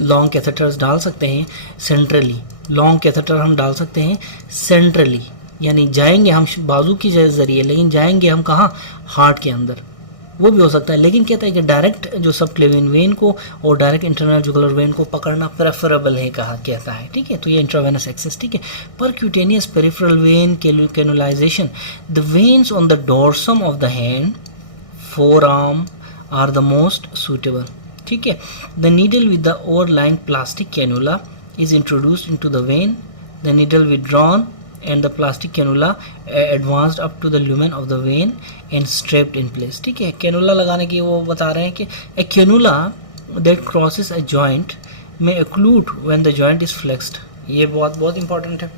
लॉन्ग कैथेटर्स डाल सकते हैं सेंट्रली, लॉन्ग कैथेटर हम डाल सकते हैं सेंट्रली, यानी जाएंगे हम बाजू की ज़रिए, लेकिन जाएंगे हम कहाँ, हार्ट के अंदर, वो भी हो सकता है। लेकिन कहता है कि डायरेक्ट जो सबक्लेवियन वेन को और डायरेक्ट इंटरनल जुगुलर वेन को पकड़ना प्रेफरेबल है, कहा कहता है, ठीक है। तो ये इंट्रावेनस एक्सेस, ठीक है। Percutaneous peripheral vein cannulation, the veins on the dorsum of the hand, forearm are the most suitable, ठीक है। The needle with the overlying plastic cannula is introduced into the vein, the needle withdrawn and the plastic cannula advanced up to the lumen of the vein and strapped in place, ठीक है। Cannula लगाने की वो बता रहे हैं कि a cannula that crosses a joint may occlude when the joint is flexed, ये बहुत इंपॉर्टेंट है।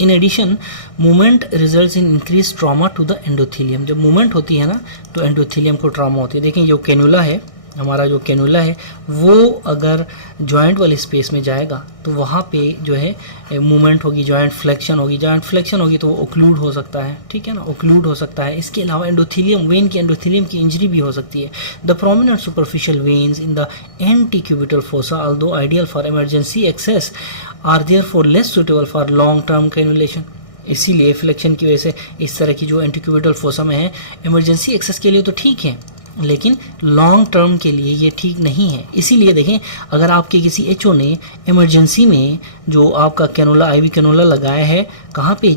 In addition movement results in increase trauma to the endothelium, जब मूवमेंट होती है ना तो एंडोथेलियम को ट्रामा होती है। देखिए ये कैनुला है, हमारा जो कैनुला है वो अगर जॉइंट वाले स्पेस में जाएगा तो वहाँ पे जो है मूवमेंट होगी, जॉइंट फ्लेक्शन होगी तो वो ओक्लूड हो सकता है, ठीक है ना, ओक्लूड हो सकता है। इसके अलावा एंडोथेलियम, वेन की एंडोथेलियम की इंजरी भी हो सकती है। The prominent superficial veins in the antecubital fossa although ideal for emergency access are therefore less suitable for long term cannulation. इसीलिए फ्लेक्शन की वजह से इस तरह की जो एंटीक्यूबिटल फोसा में है, इमरजेंसी एक्सेस के लिए तो ठीक है लेकिन लॉन्ग टर्म के लिए ये ठीक नहीं है। इसीलिए देखें, अगर आपके किसी एचओ ने इमरजेंसी में जो आपका कैनुला, आईवी कैनुला लगाया है कहाँ पे,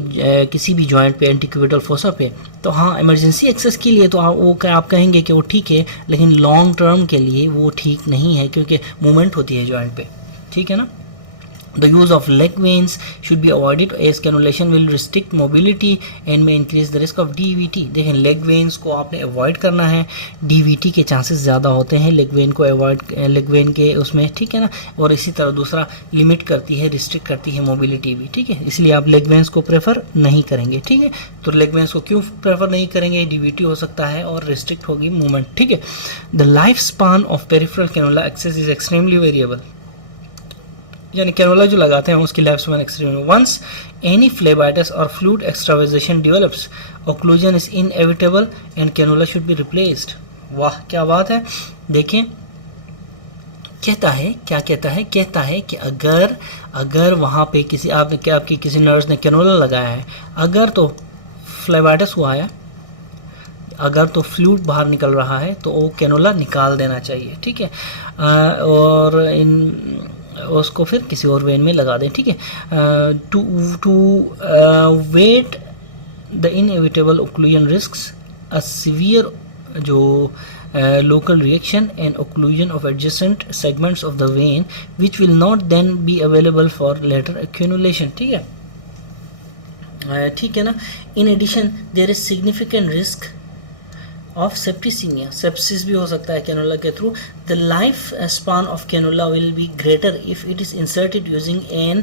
किसी भी जॉइंट पे, एंटीक्यूबिटल फोसा पे, तो हाँ इमरजेंसी एक्सेस के लिए तो आप कहेंगे कि वो ठीक है, लेकिन लॉन्ग टर्म के लिए वो ठीक नहीं है क्योंकि मूवमेंट होती है जॉइंट पे, ठीक है ना। The use of leg veins should be avoided as cannulation will restrict mobility and may increase the risk of DVT। देखें, लेग वेन्स को आपने अवॉइड करना है, DVT के चांसेस ज़्यादा होते हैं लेग वेन को अवॉइड, लेग वेन के उसमें, ठीक है ना। और इसी तरह दूसरा लिमिट करती है, रिस्ट्रिक्ट करती है मोबिलिटी भी, ठीक है। इसलिए आप लेग वेन्स को प्रेफर नहीं करेंगे, ठीक है। तो लेग वेन्स को क्यों प्रेफर नहीं करेंगे, DVT हो सकता है और रिस्ट्रिक्ट होगी मूवमेंट, ठीक है। The life span of peripheral cannula access is extremely variable, यानी कैनुला जो लगाते हैं उसकी life span extreme. Once any phlebitis और fluid extravasation develops, occlusion is inevitable and cannula should be replaced. वाह क्या बात है। देखें कहता है कि अगर वहाँ पे किसी आपकी किसी नर्स ने कैनुला लगाया है, अगर तो फ्लेबाइटिस हुआ है, अगर तो फ्लूइड बाहर निकल रहा है तो वो कैनुला निकाल देना चाहिए, ठीक है। और उसको फिर किसी और वेन में लगा दें, ठीक है। To wait the inevitable occlusion risks a severe जो local reaction and occlusion of adjacent segments of the vein which will not then be available for later accumulation, ठीक है ना। in addition there is significant risk of septicemia, sepsis भी हो सकता है cannula के through. the life span of cannula will be greater if it is inserted using an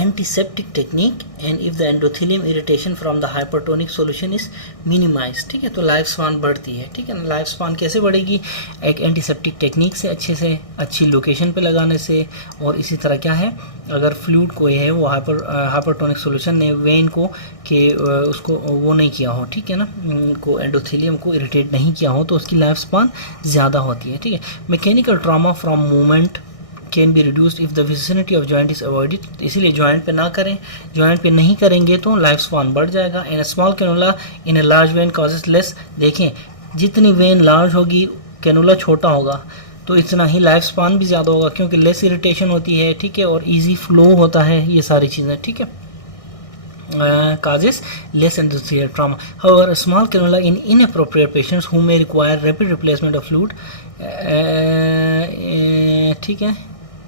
antiseptic technique and if the endothelium irritation from the hypertonic solution is minimized, ठीक है। तो life span बढ़ती है, ठीक है ना। Life span कैसे बढ़ेगी, एक एंटीसेप्टिक टेक्निक से, अच्छी लोकेशन पे लगाने से, और इसी तरह क्या है, अगर फ्लूइड कोई है वो हाइपरटोनिक सॉल्यूशन ने वेन को कि उसको वो नहीं किया हो, ठीक है ना, को एंडोथेलियम को इरिटेट नहीं किया हो तो उसकी लाइफ स्पान ज़्यादा होती है, ठीक है। Mechanical trauma from movement can be reduced if the vicinity of joint is avoided, इसलिए जॉइंट पे ना करें, जॉइंट पे नहीं करेंगे तो लाइफ स्पान बढ़ जाएगा। In small cannula in a large when causes less, देखें जितनी वेन लार्ज होगी कैनुला छोटा होगा तो इतना ही लाइफ स्पान भी ज़्यादा होगा क्योंकि लेस इरिटेशन होती है, ठीक है, और ईजी फ्लो होता है, ये सारी चीज़ें, ठीक है। causes less endothelial trauma. However, a small cannula in inappropriate patients who may require rapid replacement of fluid, ठीक है।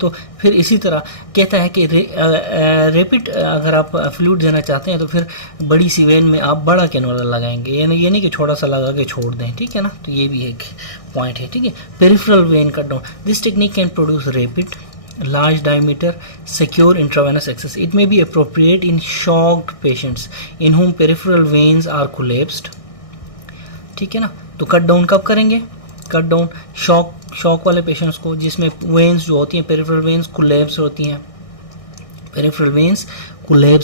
तो फिर इसी तरह कहता है कि रैपिड अगर आप फ्लूइड देना चाहते हैं तो फिर बड़ी सी वेन में आप बड़ा कैनुला लगाएंगे, यानी ये नहीं कि छोटा सा लगा के छोड़ दें, ठीक है ना। तो ये भी एक पॉइंट है, ठीक है। Peripheral when cut down, this technique can produce rapid large diameter secure intravenous access. It may be appropriate in shocked patients in whom peripheral veins are collapsed, ठीक है ना। तो कट डाउन कब करेंगे, कट डाउन शॉक वाले patients को जिसमें veins जो होती हैं पेरिफेरल वेन्स कोलैप्स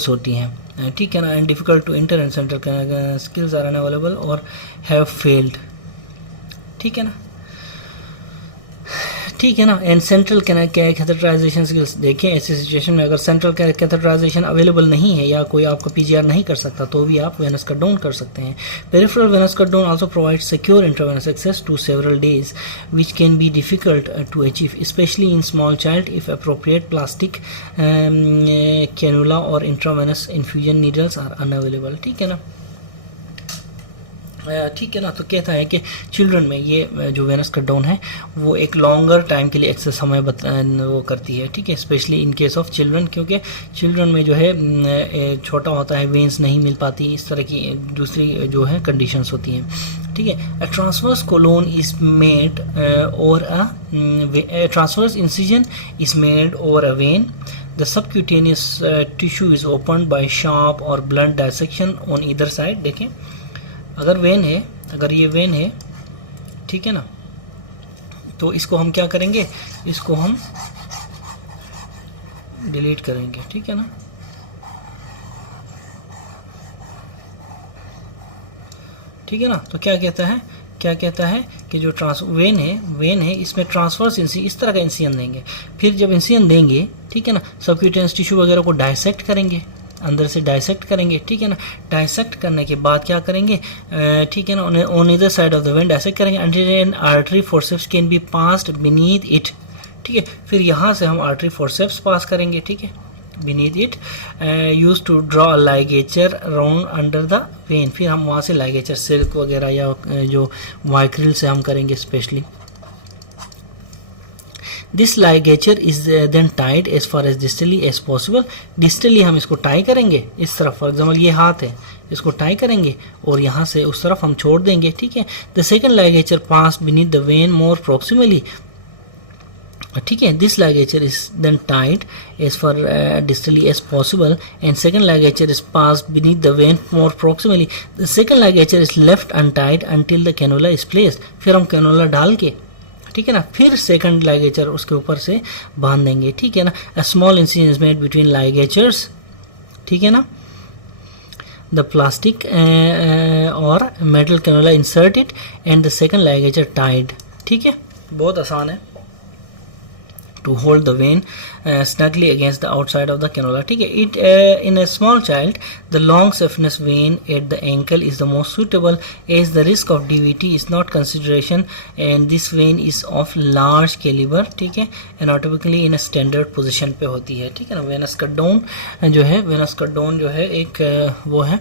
होती हैं, ठीक है ना। And difficult to enter and central skills are unavailable or have failed, ठीक है ना, ठीक है ना। एंड सेंट्रल कैथेटराइजेशन स्किल्स, देखें ऐसी सिचुएशन में अगर सेंट्रल कैथेटराइजेशन अवेलेबल नहीं है या कोई आपका पीजीआर नहीं कर सकता तो भी आप वेनस कट डाउन कर सकते हैं। Peripheral venous cut down also provide secure intravenous access to several days which can be difficult to achieve specially in small child if appropriate plastic cannula और intravenous infusion needles are unavailable, ठीक है ना, ठीक है ना। तो कहता है कि चिल्ड्रन में ये जो वेनस कट डाउन है वो एक लॉन्गर टाइम के लिए एक्सेस हमें वो करती है, ठीक है, specially in case of children, क्योंकि चिल्ड्रन में जो है छोटा होता है, वेन्स नहीं मिल पाती, इस तरह की दूसरी जो है कंडीशंस होती हैं, ठीक है। A transverse colon is made और a transverse incision is made over a vein, the subcutaneous tissue is opened by sharp और blunt dissection on either side. देखें अगर ये वेन है, ठीक है ना, तो इसको हम क्या करेंगे, इसको हम डिलीट करेंगे, ठीक है ना। ठीक है ना। तो क्या कहता है कि जो वेन है इसमें ट्रांसवर्स इस तरह का इंसिजन देंगे। फिर जब इंसिजन देंगे, ठीक है ना, सबक्यूटेनियस टिश्यू वगैरह को डायसेक्ट करेंगे, अंदर से डायसेक्ट करेंगे, ठीक है ना। डायसेक्ट करने के बाद क्या करेंगे, ठीक है ना, on either side of the vein dissect करेंगे until an artery forceps can be passed beneath it, ठीक है। फिर यहाँ से हम आर्टरी फोर्सेप्स पास करेंगे, ठीक है, beneath it, use to draw ligature round under the vein. फिर हम वहाँ से लाइगेचर सिल्क वगैरह या जो वाइक्रिल से हम करेंगे specially. This ligature is then tied as far as distally as possible. Distally हम इसको टाई करेंगे इस तरफ, फॉर एग्जाम्पल ये हाथ है, इसको टाई करेंगे और यहाँ से उस तरफ हम छोड़ देंगे, ठीक है। The second ligature pass beneath the vein more proximally, ठीक है। This ligature is then tied as far distally as possible and second ligature is passed beneath the vein more proximally. The second ligature is left untied until the cannula is placed. फिर हम cannula डाल के, ठीक है ना, फिर second ligature उसके ऊपर से बांध देंगे, ठीक है ना। A small incision is made between ligatures, ठीक है ना। The plastic or metal cannula inserted and the second ligature tied, ठीक है। बहुत आसान है। To hold the vein snugly against the outside of the cannula, ठीक है। It in a small child the long saphenous vein at the ankle is the most suitable as the risk of DVT is not consideration and this vein is of large caliber, ठीक है, anatomically in a standard position पे होती है, ठीक है ना। venous cut down जो है एक वो है,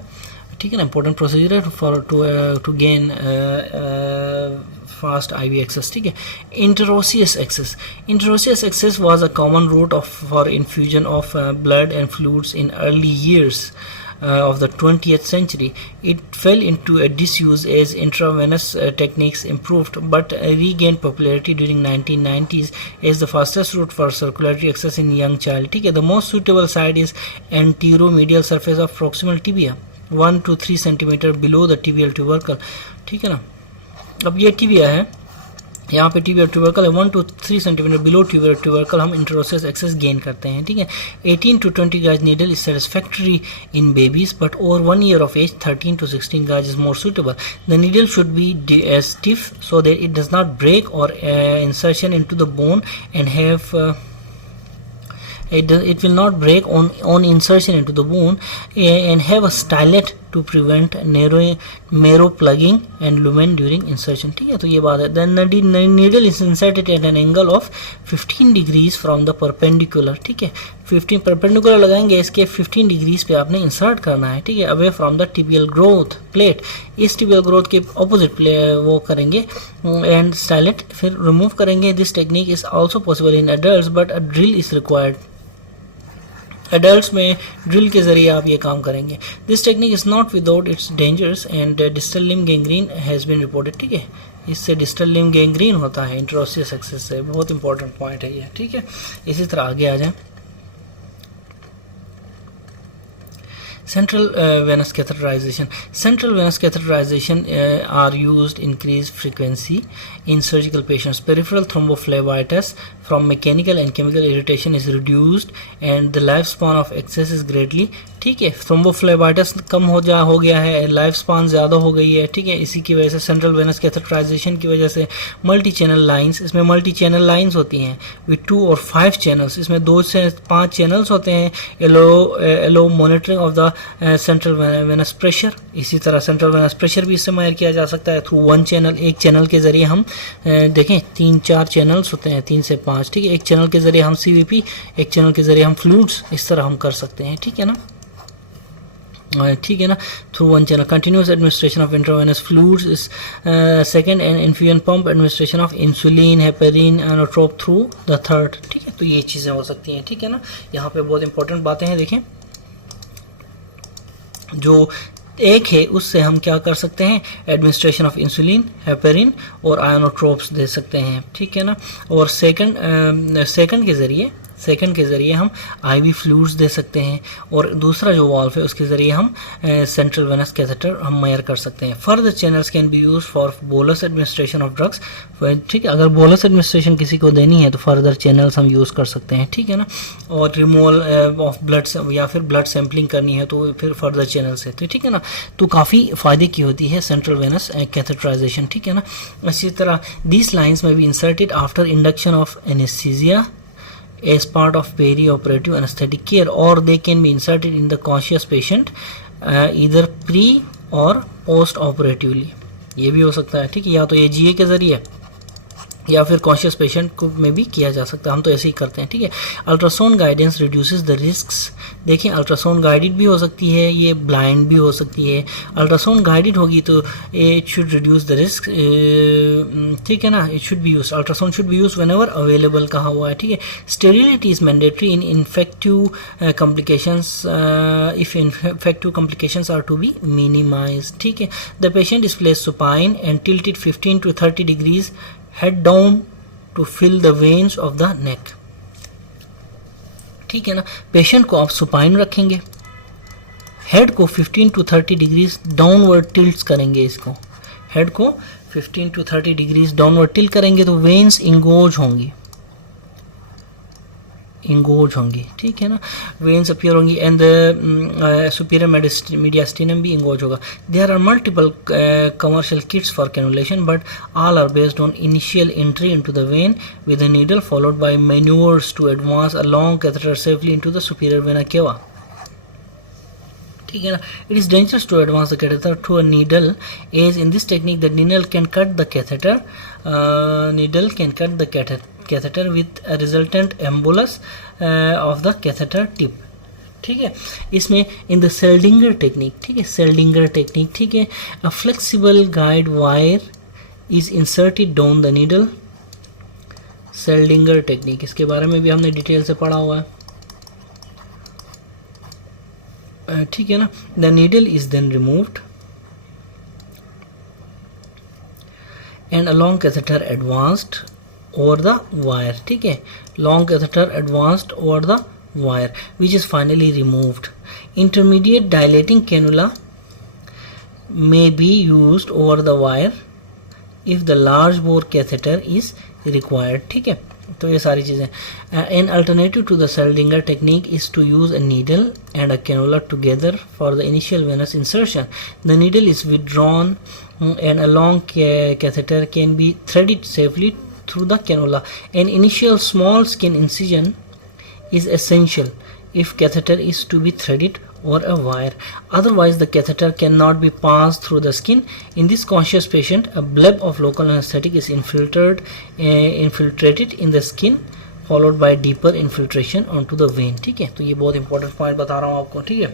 ठीक है ना, important procedure for to gain fast IV access, ठीक है। Interosseous access was a common route for infusion of blood and fluids in early years of the 20th century. It fell into a disuse as intravenous techniques improved, but regained popularity during 1990s as the fastest route for circulatory access in young child, ठीक है। The most suitable side is anteromedial surface of proximal tibia 1 to 3 centimeter below the tibial tubercle, ठीक है ना। अब ये tibia है, यहाँ पे टिबियल ट्यूबरकल है, 1 to 3 centimetre below tibial tubercle हम इंटरोसियस एक्सेस गेन करते हैं, ठीक है। 18 to 20 gauge needle is satisfactory in babies, but over 1 year of age 13 to 16 gauge is more suitable. The needle should be stiff so that it does not break or insertion into the bone and have it will not break on insertion into the bone and have a stylet to prevent marrow plugging and lumen during insertion, ठीक है। तो ये बात है। Then the needle is inserted at an angle of 15 degrees from the perpendicular, ठीक है। 15 perpendicular लगाएंगे, इसके 15 डिग्रीज पे आपने इंसर्ट करना है, ठीक है, away from the tibial growth plate। इस tibial growth के opposite वो करेंगे and stylet फिर remove करेंगे। This technique is also possible in adults but a drill is required। Adults में ड्रिल के जरिए आप ये काम करेंगे। This technique is not without its dangers and distal limb gangrene has been reported, ठीक है। इससे डिस्टल लिम्ब गैंग्रीन होता है इंटरोसियस एक्सेस से, बहुत इंपॉर्टेंट पॉइंट है ये, ठीक है। इसी तरह आगे आ जाए। Central venous catheterization are used increased frequency in surgical patients. Peripheral thrombophlebitis from mechanical and chemical irritation is reduced and the lifespan of access is greatly, ठीक है। थ्रोम्बोफ्लेबाइटिस कम हो गया है, लाइफ स्पान ज़्यादा हो गई है, ठीक है। इसी की वजह से सेंट्रल वेनस कैथेटराइजेशन की वजह से मल्टी चैनल लाइंस, इसमें मल्टी चैनल लाइंस होती हैं विद 2 और 5 चैनल्स, इसमें 2 से 5 चैनल्स होते हैं। Allow monitoring of the central venous pressure, इसी तरह सेंट्रल वेनस प्रेशर भी इससे मेजर किया जा सकता है थ्रू 1 चैनल। एक चैनल के जरिए हम देखें 3-4 चैनल्स होते हैं, 3 से 5, ठीक है। एक चैनल के जरिए हम CVP, एक चैनल के जरिए हम फ्लूइड्स, इस तरह हम कर सकते हैं, ठीक है ना, ठीक है ना। Through 1 channel continuous administration of intravenous fluids is second and infusion pump administration of insulin, heparin, inotrope through the third, ठीक है। तो ये चीज़ें हो सकती हैं, ठीक है ना। यहाँ पे बहुत इंपॉर्टेंट बातें हैं, देखें। जो एक है उससे हम क्या कर सकते हैं, एडमिनिस्ट्रेशन ऑफ इंसुलिन, हेपेरिन और आयोनोट्रोप्स दे सकते हैं, ठीक है ना। और सेकंड के ज़रिए सेकंड के ज़रिए हम आईवी फ्लूइड्स दे सकते हैं, और दूसरा जो वाल्व है उसके ज़रिए हम सेंट्रल वेनस कैथेटर हम मेयर कर सकते हैं। Further channels can be use for bolus administration of drugs. ठीक है, अगर बोलस एडमिनिस्ट्रेशन किसी को देनी है तो फर्दर चैनल्स हम यूज़ कर सकते हैं, ठीक है ना। और रिमूवल ऑफ ब्लड या फिर ब्लड सैम्पलिंग करनी है तो फिर फर्दर चैनल्स है, तो ठीक है ना। तो काफ़ी फ़ायदे की होती है सेंट्रल वेनस कैथेटराइजेशन, ठीक है ना। इसी तरह दीज लाइन्स में be inserted after induction of anaesthesia as part of peri-operative anesthetic care, or they can be inserted in the conscious patient either pre or post operatively। ये भी हो सकता है, ठीक है, या तो ये जीए के ज़रिए या फिर कॉन्शियस पेशेंट को में भी किया जा सकता है, हम तो ऐसे ही करते हैं, ठीक है। Ultrasound guidance reduces the risks. देखिए अल्ट्रासाउंड गाइडेड भी हो सकती है, ये ब्लाइंड भी हो सकती है। अल्ट्रासाउंड गाइडेड होगी तो it should reduce the risk, ठीक है ना। It should be use, ultrasound should be use whenever available कहा हुआ है, ठीक है। Sterility is mandatory in infective complications if infective complications are to be minimise, ठीक है। The patient is placed supine and tilted 15 to 30 degrees head down to fill the veins of the neck, ठीक है ना। Patient को आप supine रखेंगे, head को 15 to 30 degrees downward tilt करेंगे, इसको हेड को 15 to 30 डिग्रीज डाउनवर्ड टिल्ट करेंगे तो वेन्स इंगोज होंगी, ठीक है ना। वेन्स अपीयर होंगी एंड सुपीरियर मीडियास्टिनम भी इंगोज होगा। There are multiple commercial kits for cannulation but all are based on initial entry into the vein with a needle followed by manoeuvres to advance a long catheter safely into the superior vena cava, ठीक है ना। It is dangerous to advance the catheter through a needle as in this technique the needle can cut the catheter, catheter with a resultant embolus of the catheter tip, ठीक है। इसमें in the सेल्डिंगर technique, ठीक है, सेल्डिंगर technique, ठीक है, a flexible guide wire is inserted down the needle. Seldinger technique, इसके बारे में भी हमने डिटेल से पढ़ा हुआ है, ठीक है ना। The needle is then removed and a long catheter advanced over the wire, ठीक है, long catheter advanced over the wire which is finally removed. Intermediate dilating cannula may be used over the wire if the large bore catheter is required, ठीक है। तो ये सारी चीज़ें। An alternative to the Seldinger technique is to use a needle and a cannula together for the initial venous insertion. The needle is withdrawn and a long catheter can be threaded safely through the cannula. An initial small skin incision is essential if catheter is to be threaded or a wire. Otherwise, the catheter cannot be passed through the skin. In this conscious patient, a bleb of local anesthetic is infiltrated in the skin, followed by deeper infiltration onto the vein, ठीक है। तो ये बहुत important point बता रहा हूँ आपको, ठीक है,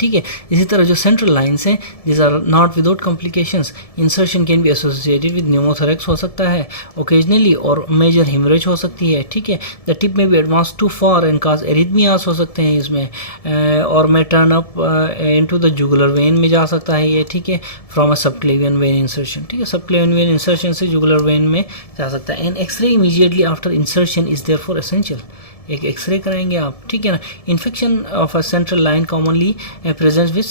ठीक है। इसी तरह जो सेंट्रल लाइन्स हैं, this are not without complications. Insertion can be associated with pneumothorax हो सकता है ओकेजनली, और मेजर हिमरेज हो सकती है, ठीक है। द टिप में भी advance too far and cause arrhythmias हो सकते हैं इसमें, और may turn up into the jugular vein में जा सकता है ये, ठीक है, from a subclavian vein insertion, ठीक है। सबक्लेवियन वेन इंसर्शन से जुगुलर वेन में जा सकता है। And X-ray immediately after insertion is therefore essential. एक एक्सरे कराएंगे आप, ठीक है ना। Infection of a central line commonly presents with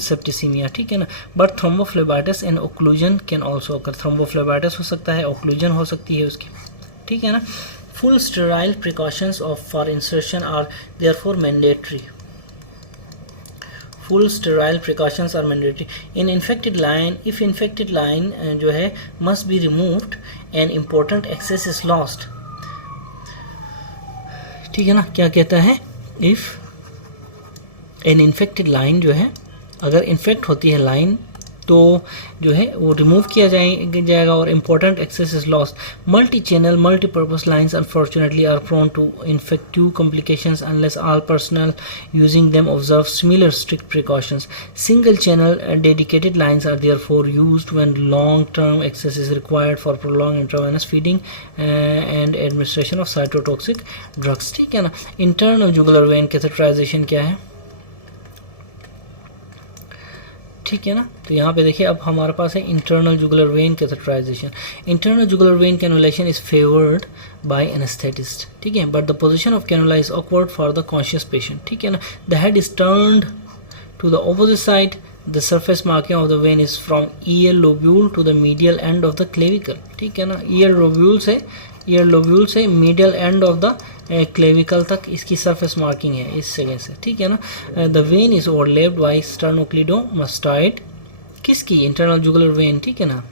septicaemia, ठीक है ना। But thrombophlebitis and occlusion can also occur. Thrombophlebitis हो सकता है, ओक्लूजन हो सकती है उसकी, ठीक है ना। Full sterile precautions of for insertion are therefore mandatory. Full sterile precautions are mandatory in infected line. If infected line जो है must be removed and important access is lost, ठीक है ना। क्या कहता है, इफ एन इन्फेक्टेड लाइन जो है, अगर इन्फेक्ट होती है लाइन तो जो है वो रिमूव किया जाएगा और important access is lost. Multi channel multipurpose lines unfortunately are prone to infective complications unless all personal using them observe similar strict precautions. Single channel dedicated lines are therefore used when long term access is required for prolong intravenous feeding and administration of cytotoxic drugs, ठीक है ना। Internal jugular vein catheterization क्या है, ठीक है ना। तो यहाँ पे देखिए अब हमारे पास है internal jugular vein catheterisation. Internal jugular vein cannulation is favoured by anaesthetist, ठीक है, but the position of cannula is awkward for the conscious patient, ठीक है ना। The head is turned to the opposite side, the surface marking of the vein is from ear lobule to the medial end of the clavicle, ठीक है ना। Ear lobule से medial end of the clavicle तक इसकी surface marking है इस जगह से, ठीक है ना। The vein is overlapped by sternocleidomastoid, किसकी, इंटरनल जुगुलर वेन, ठीक है ना।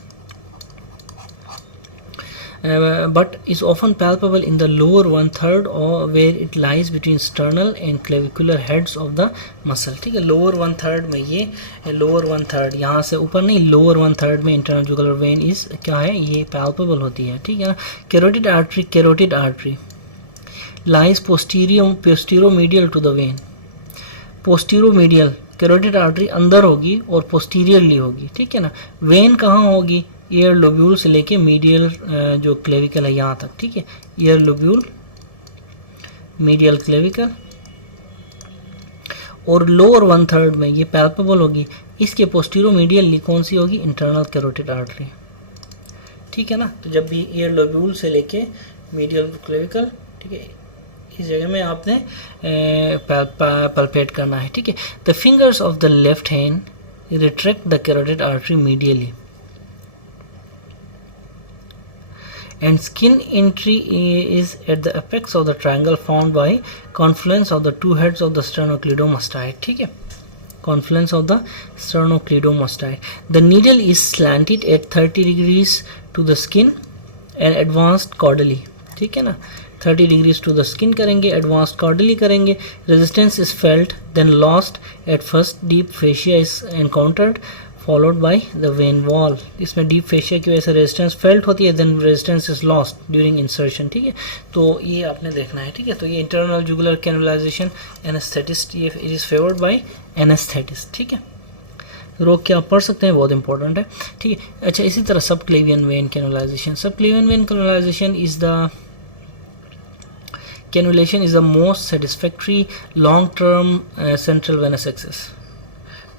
But is often palpable in the lower 1/3 or where it lies between sternal and clavicular heads of the muscle, ठीक है। lower 1/3 में ये lower 1/3 यहाँ से ऊपर नहीं, lower 1/3 में internal jugular vein is क्या है, ये palpable होती है, ठीक है ना। carotid artery lies posterior-medial to the vein, posterior-medial carotid artery अंदर होगी और पोस्टीरियरली होगी, ठीक है ना। वेन कहाँ होगी, ईयर लोब्यूल से लेके मीडियल जो क्लेविकल है यहाँ तक, ठीक है। ईयर लोब्यूल, मीडियल क्लेविकल, और लोअर 1/3 में ये पैल्पेबल होगी। इसके पोस्टीरियर मीडियली कौन सी होगी, इंटरनल कैरोटिड आर्टरी, ठीक है ना। तो जब भी ईयर लोब्यूल से लेके मीडियल क्लेविकल, ठीक है, इस जगह में आपने पल्पेट करना है, ठीक है। The fingers of the left hand retract the carotid artery medially and skin entry is at the apex of the triangle formed by confluence of the two heads of the sternocleidomastoid, ठीक है, confluence of the sternocleidomastoid. The needle is slanted at 30 degrees to the skin and advanced caudally, ठीक है ना। 30 degrees to the skin करेंगे, advanced caudally करेंगे। resistance is felt then lost at first, deep fascia is encountered followed by the vein wall। इसमें deep fascia की वजह से resistance felt होती है, then resistance is lost during insertion, ठीक है। तो ये आपने देखना है, ठीक है। तो ये internal jugular canalization anesthetist, ये is favored by anesthetist, ठीक है। रोक के आप पढ़ सकते हैं, बहुत इंपॉर्टेंट है, ठीक है। अच्छा, इसी तरह subclavian vein canalization। subclavian vein canalization is the cannulation is the most satisfactory long term central venous access,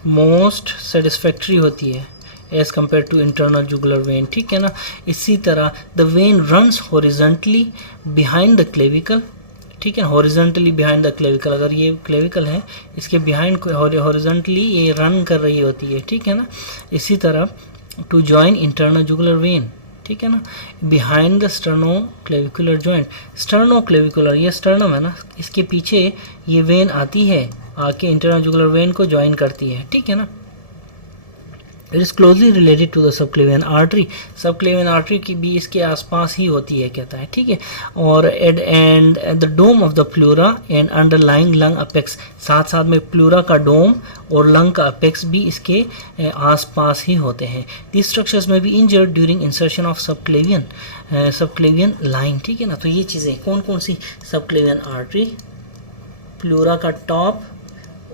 most satisfactory होती है as compare to internal jugular vein, ठीक है ना। इसी तरह the vein runs horizontally behind the clavicle, ठीक है, horizontally behind the clavicle. अगर ये क्लेविकल है, इसके बिहाइंड हॉरिजेंटली ये रन कर रही होती है, ठीक है ना। इसी तरह to join internal jugular vein, ठीक है ना, behind the sternoclavicular joint. Sternoclavicular, ये स्टर्नम है ना, इसके पीछे ये वेन आती है, आके इंटरनल जुगुलर वेन को ज्वाइन करती है, ठीक है ना। It is closely related to the subclavian artery, subclavian artery की भी इसके आसपास ही होती है, कहता है, ठीक है। और and the dome of the pleura and underlying lung apex, साथ साथ में प्लूरा का डोम और लंग का अपेक्स भी इसके आसपास ही होते हैं। दीज स्ट्रक्चर्स में be injured during insertion of subclavian line, ठीक है ना। तो ये चीज़ें कौन कौन सी, सबक्लेवियन आर्टरी, प्लूरा का टॉप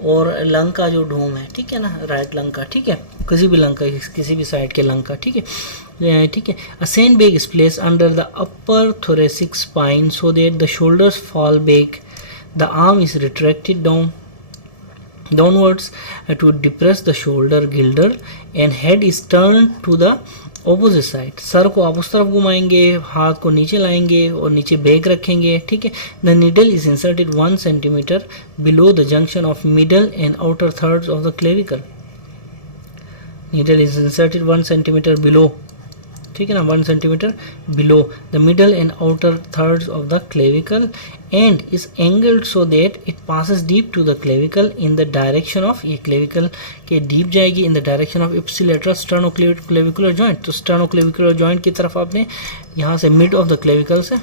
और लंग का जो डोम है, ठीक है ना, राइट लंग का, ठीक है, किसी भी लंग का, किसी भी साइड के लंग का, ठीक है, ठीक है। अ sand bag is placed under the upper thoracic spine so that the shoulders fall back, the arm is retracted downwards to depress the shoulder girdle and head is turned to the opposite side. Sir को आप उस तरफ घुमाएंगे, हाथ को नीचे लाएंगे और नीचे बैग रखेंगे, ठीक है। The needle is inserted 1 centimeter below the junction of middle and outer thirds of the clavicle. Needle is inserted 1 centimeter below, ठीक है ना, 1 centimeter below the middle and outer thirds of the clavicle and is angled so that it passes deep to the clavicle in the direction of, ये clavicle के deep जाएगी in the direction of ipsilateral sternoclavicular joint. तो sternoclavicular joint की तरफ आपने यहाँ से mid of the clavicle से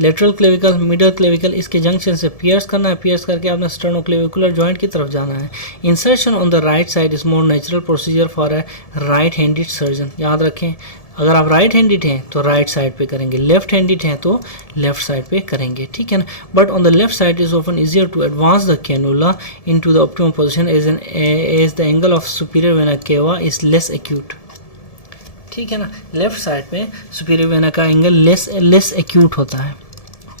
लेटरल क्लेविकल, मिडल क्लेविकल, इसके जंक्शन से पियर्स करना है, पियर्स करके आपने स्टर्नोक्लेविकुलर जॉइंट की तरफ जाना है। Insertion on the right side is more natural procedure for a right handed surgeon. याद रखें, अगर आप राइट हैंडेड हैं तो राइट साइड पे करेंगे, लेफ्ट हैंडेड हैं तो लेफ्ट साइड पे करेंगे, ठीक है ना। But on the left side is often easier to advance the cannula into the optimum position as the angle of superior vena cava is less acute, ठीक है ना। लेफ्ट साइड पे सुपीरियर वेना का एंगल लेस एक्यूट होता है,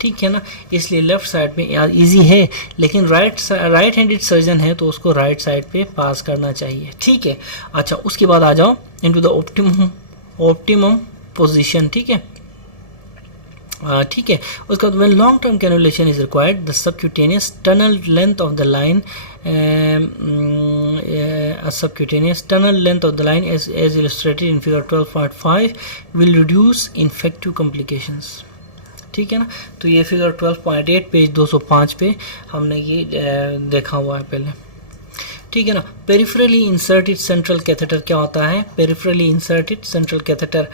ठीक है ना, इसलिए लेफ्ट साइड पे यार इजी है, लेकिन राइट हैंडेड सर्जन है तो उसको राइट साइड पे पास करना चाहिए, ठीक है। अच्छा, उसके बाद आ जाओ इनटू द ऑप्टिमम पोजीशन, ठीक है। ठीक है, उसके बाद when long term cannulation is required the subcutaneous tunnel length of the line subcutaneous tunnel length of the line as illustrated in figure 12.5 will reduce infective complications, ठीक है ना। तो ये फिगर 12.8 पेज 205 पे हमने ये देखा हुआ है पहले, ठीक है ना। पेरिफेरली इंसर्टेड सेंट्रल कैथेटर क्या होता है? Peripherally inserted central catheter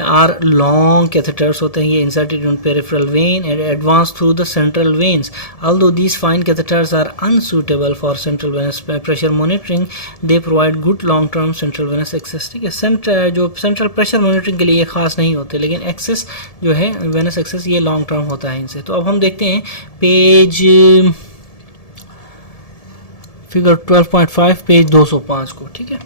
are long catheters होते हैं, ये inserted in peripheral vein and advance through the central veins. Although these fine catheters are unsuitable for central venous pressure monitoring, they provide good long term central venous access, ठीक है। जो central pressure monitoring के लिए ये खास नहीं होते, लेकिन एक्सेस जो है वेनस एक्सेस ये लॉन्ग टर्म होता है इनसे। तो अब हम देखते हैं पेज फिगर 12.5 पेज 205 को, ठीक है।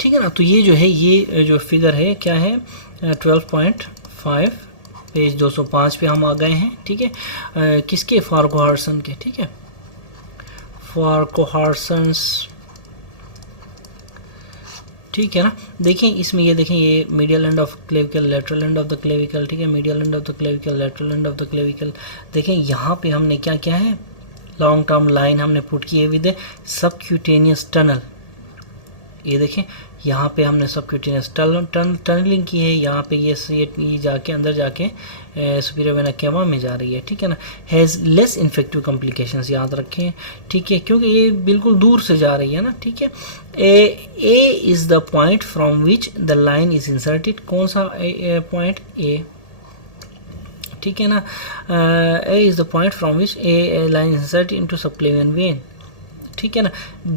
ठीक है ना। तो ये जो है, ये जो फिगर है क्या है, 12.5 पेज 205 पे हम आ गए हैं, ठीक है। किसके? फार्कोहार्सन के, ठीक है। फार्कोहार्सन्स, ठीक है ना। देखें इसमें, ये देखें, ये medial end of clavicle, lateral and of the clavicle, ठीक है। Medial end of the clavicle, lateral and of the clavicle. देखें यहाँ पे हमने क्या किया है, लॉन्ग टर्म लाइन हमने पुट की है विद सबक्यूटेनियस टनल। ये देखें यहाँ पे हमने सबक्यूटेनियस टनलिंग की है, यहाँ पे ये जाके अंदर जाके सुपीरियर वेना केवा में जा रही है, ठीक है ना। हैज़ लेस इन्फेक्टिव कॉम्प्लिकेशंस, याद रखें, ठीक है, क्योंकि ये बिल्कुल दूर से जा रही है ना, ठीक है। A is the point from which the line is inserted. कौन सा पॉइंट? ए, ठीक है ना। A is the point from which A line is inserted into subclavian vein, ठीक है ना।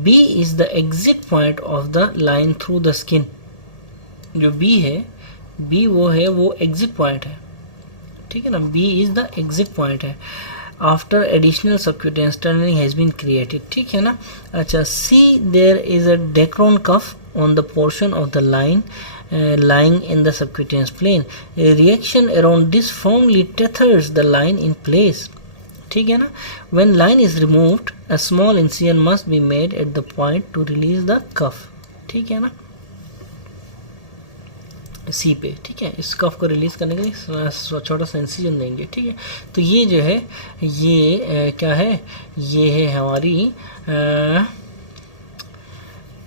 B is the exit point of the line through the skin. जो B है, B वो है, वो एग्जिट पॉइंट है, ठीक है ना। B is the exit point है after additional subcutaneous tunnelling has been created, ठीक है ना। अच्छा, C there is a Dacron cuff on the portion of the line lying in the subcutaneous plane. A reaction around this firmly tethers the line in place, ठीक है ना। When line is removed, a small incision must be made at the point to release the cuff, ठीक है ना, सी पे, ठीक है। इस कफ को रिलीज करने के लिए छोटा सा इंसिजन देंगे, ठीक है। तो ये जो है, ये क्या है, ये है हमारी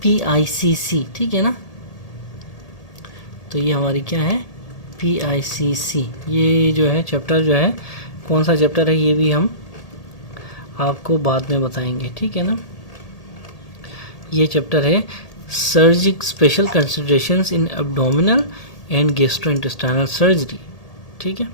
PICC, ठीक है ना। तो ये हमारी क्या है, PICC। ये जो है चैप्टर जो है, कौन सा चैप्टर है ये भी हम आपको बाद में बताएंगे, ठीक है ना। ये चैप्टर है surgical special considerations in abdominal and gastrointestinal surgery, ठीक है।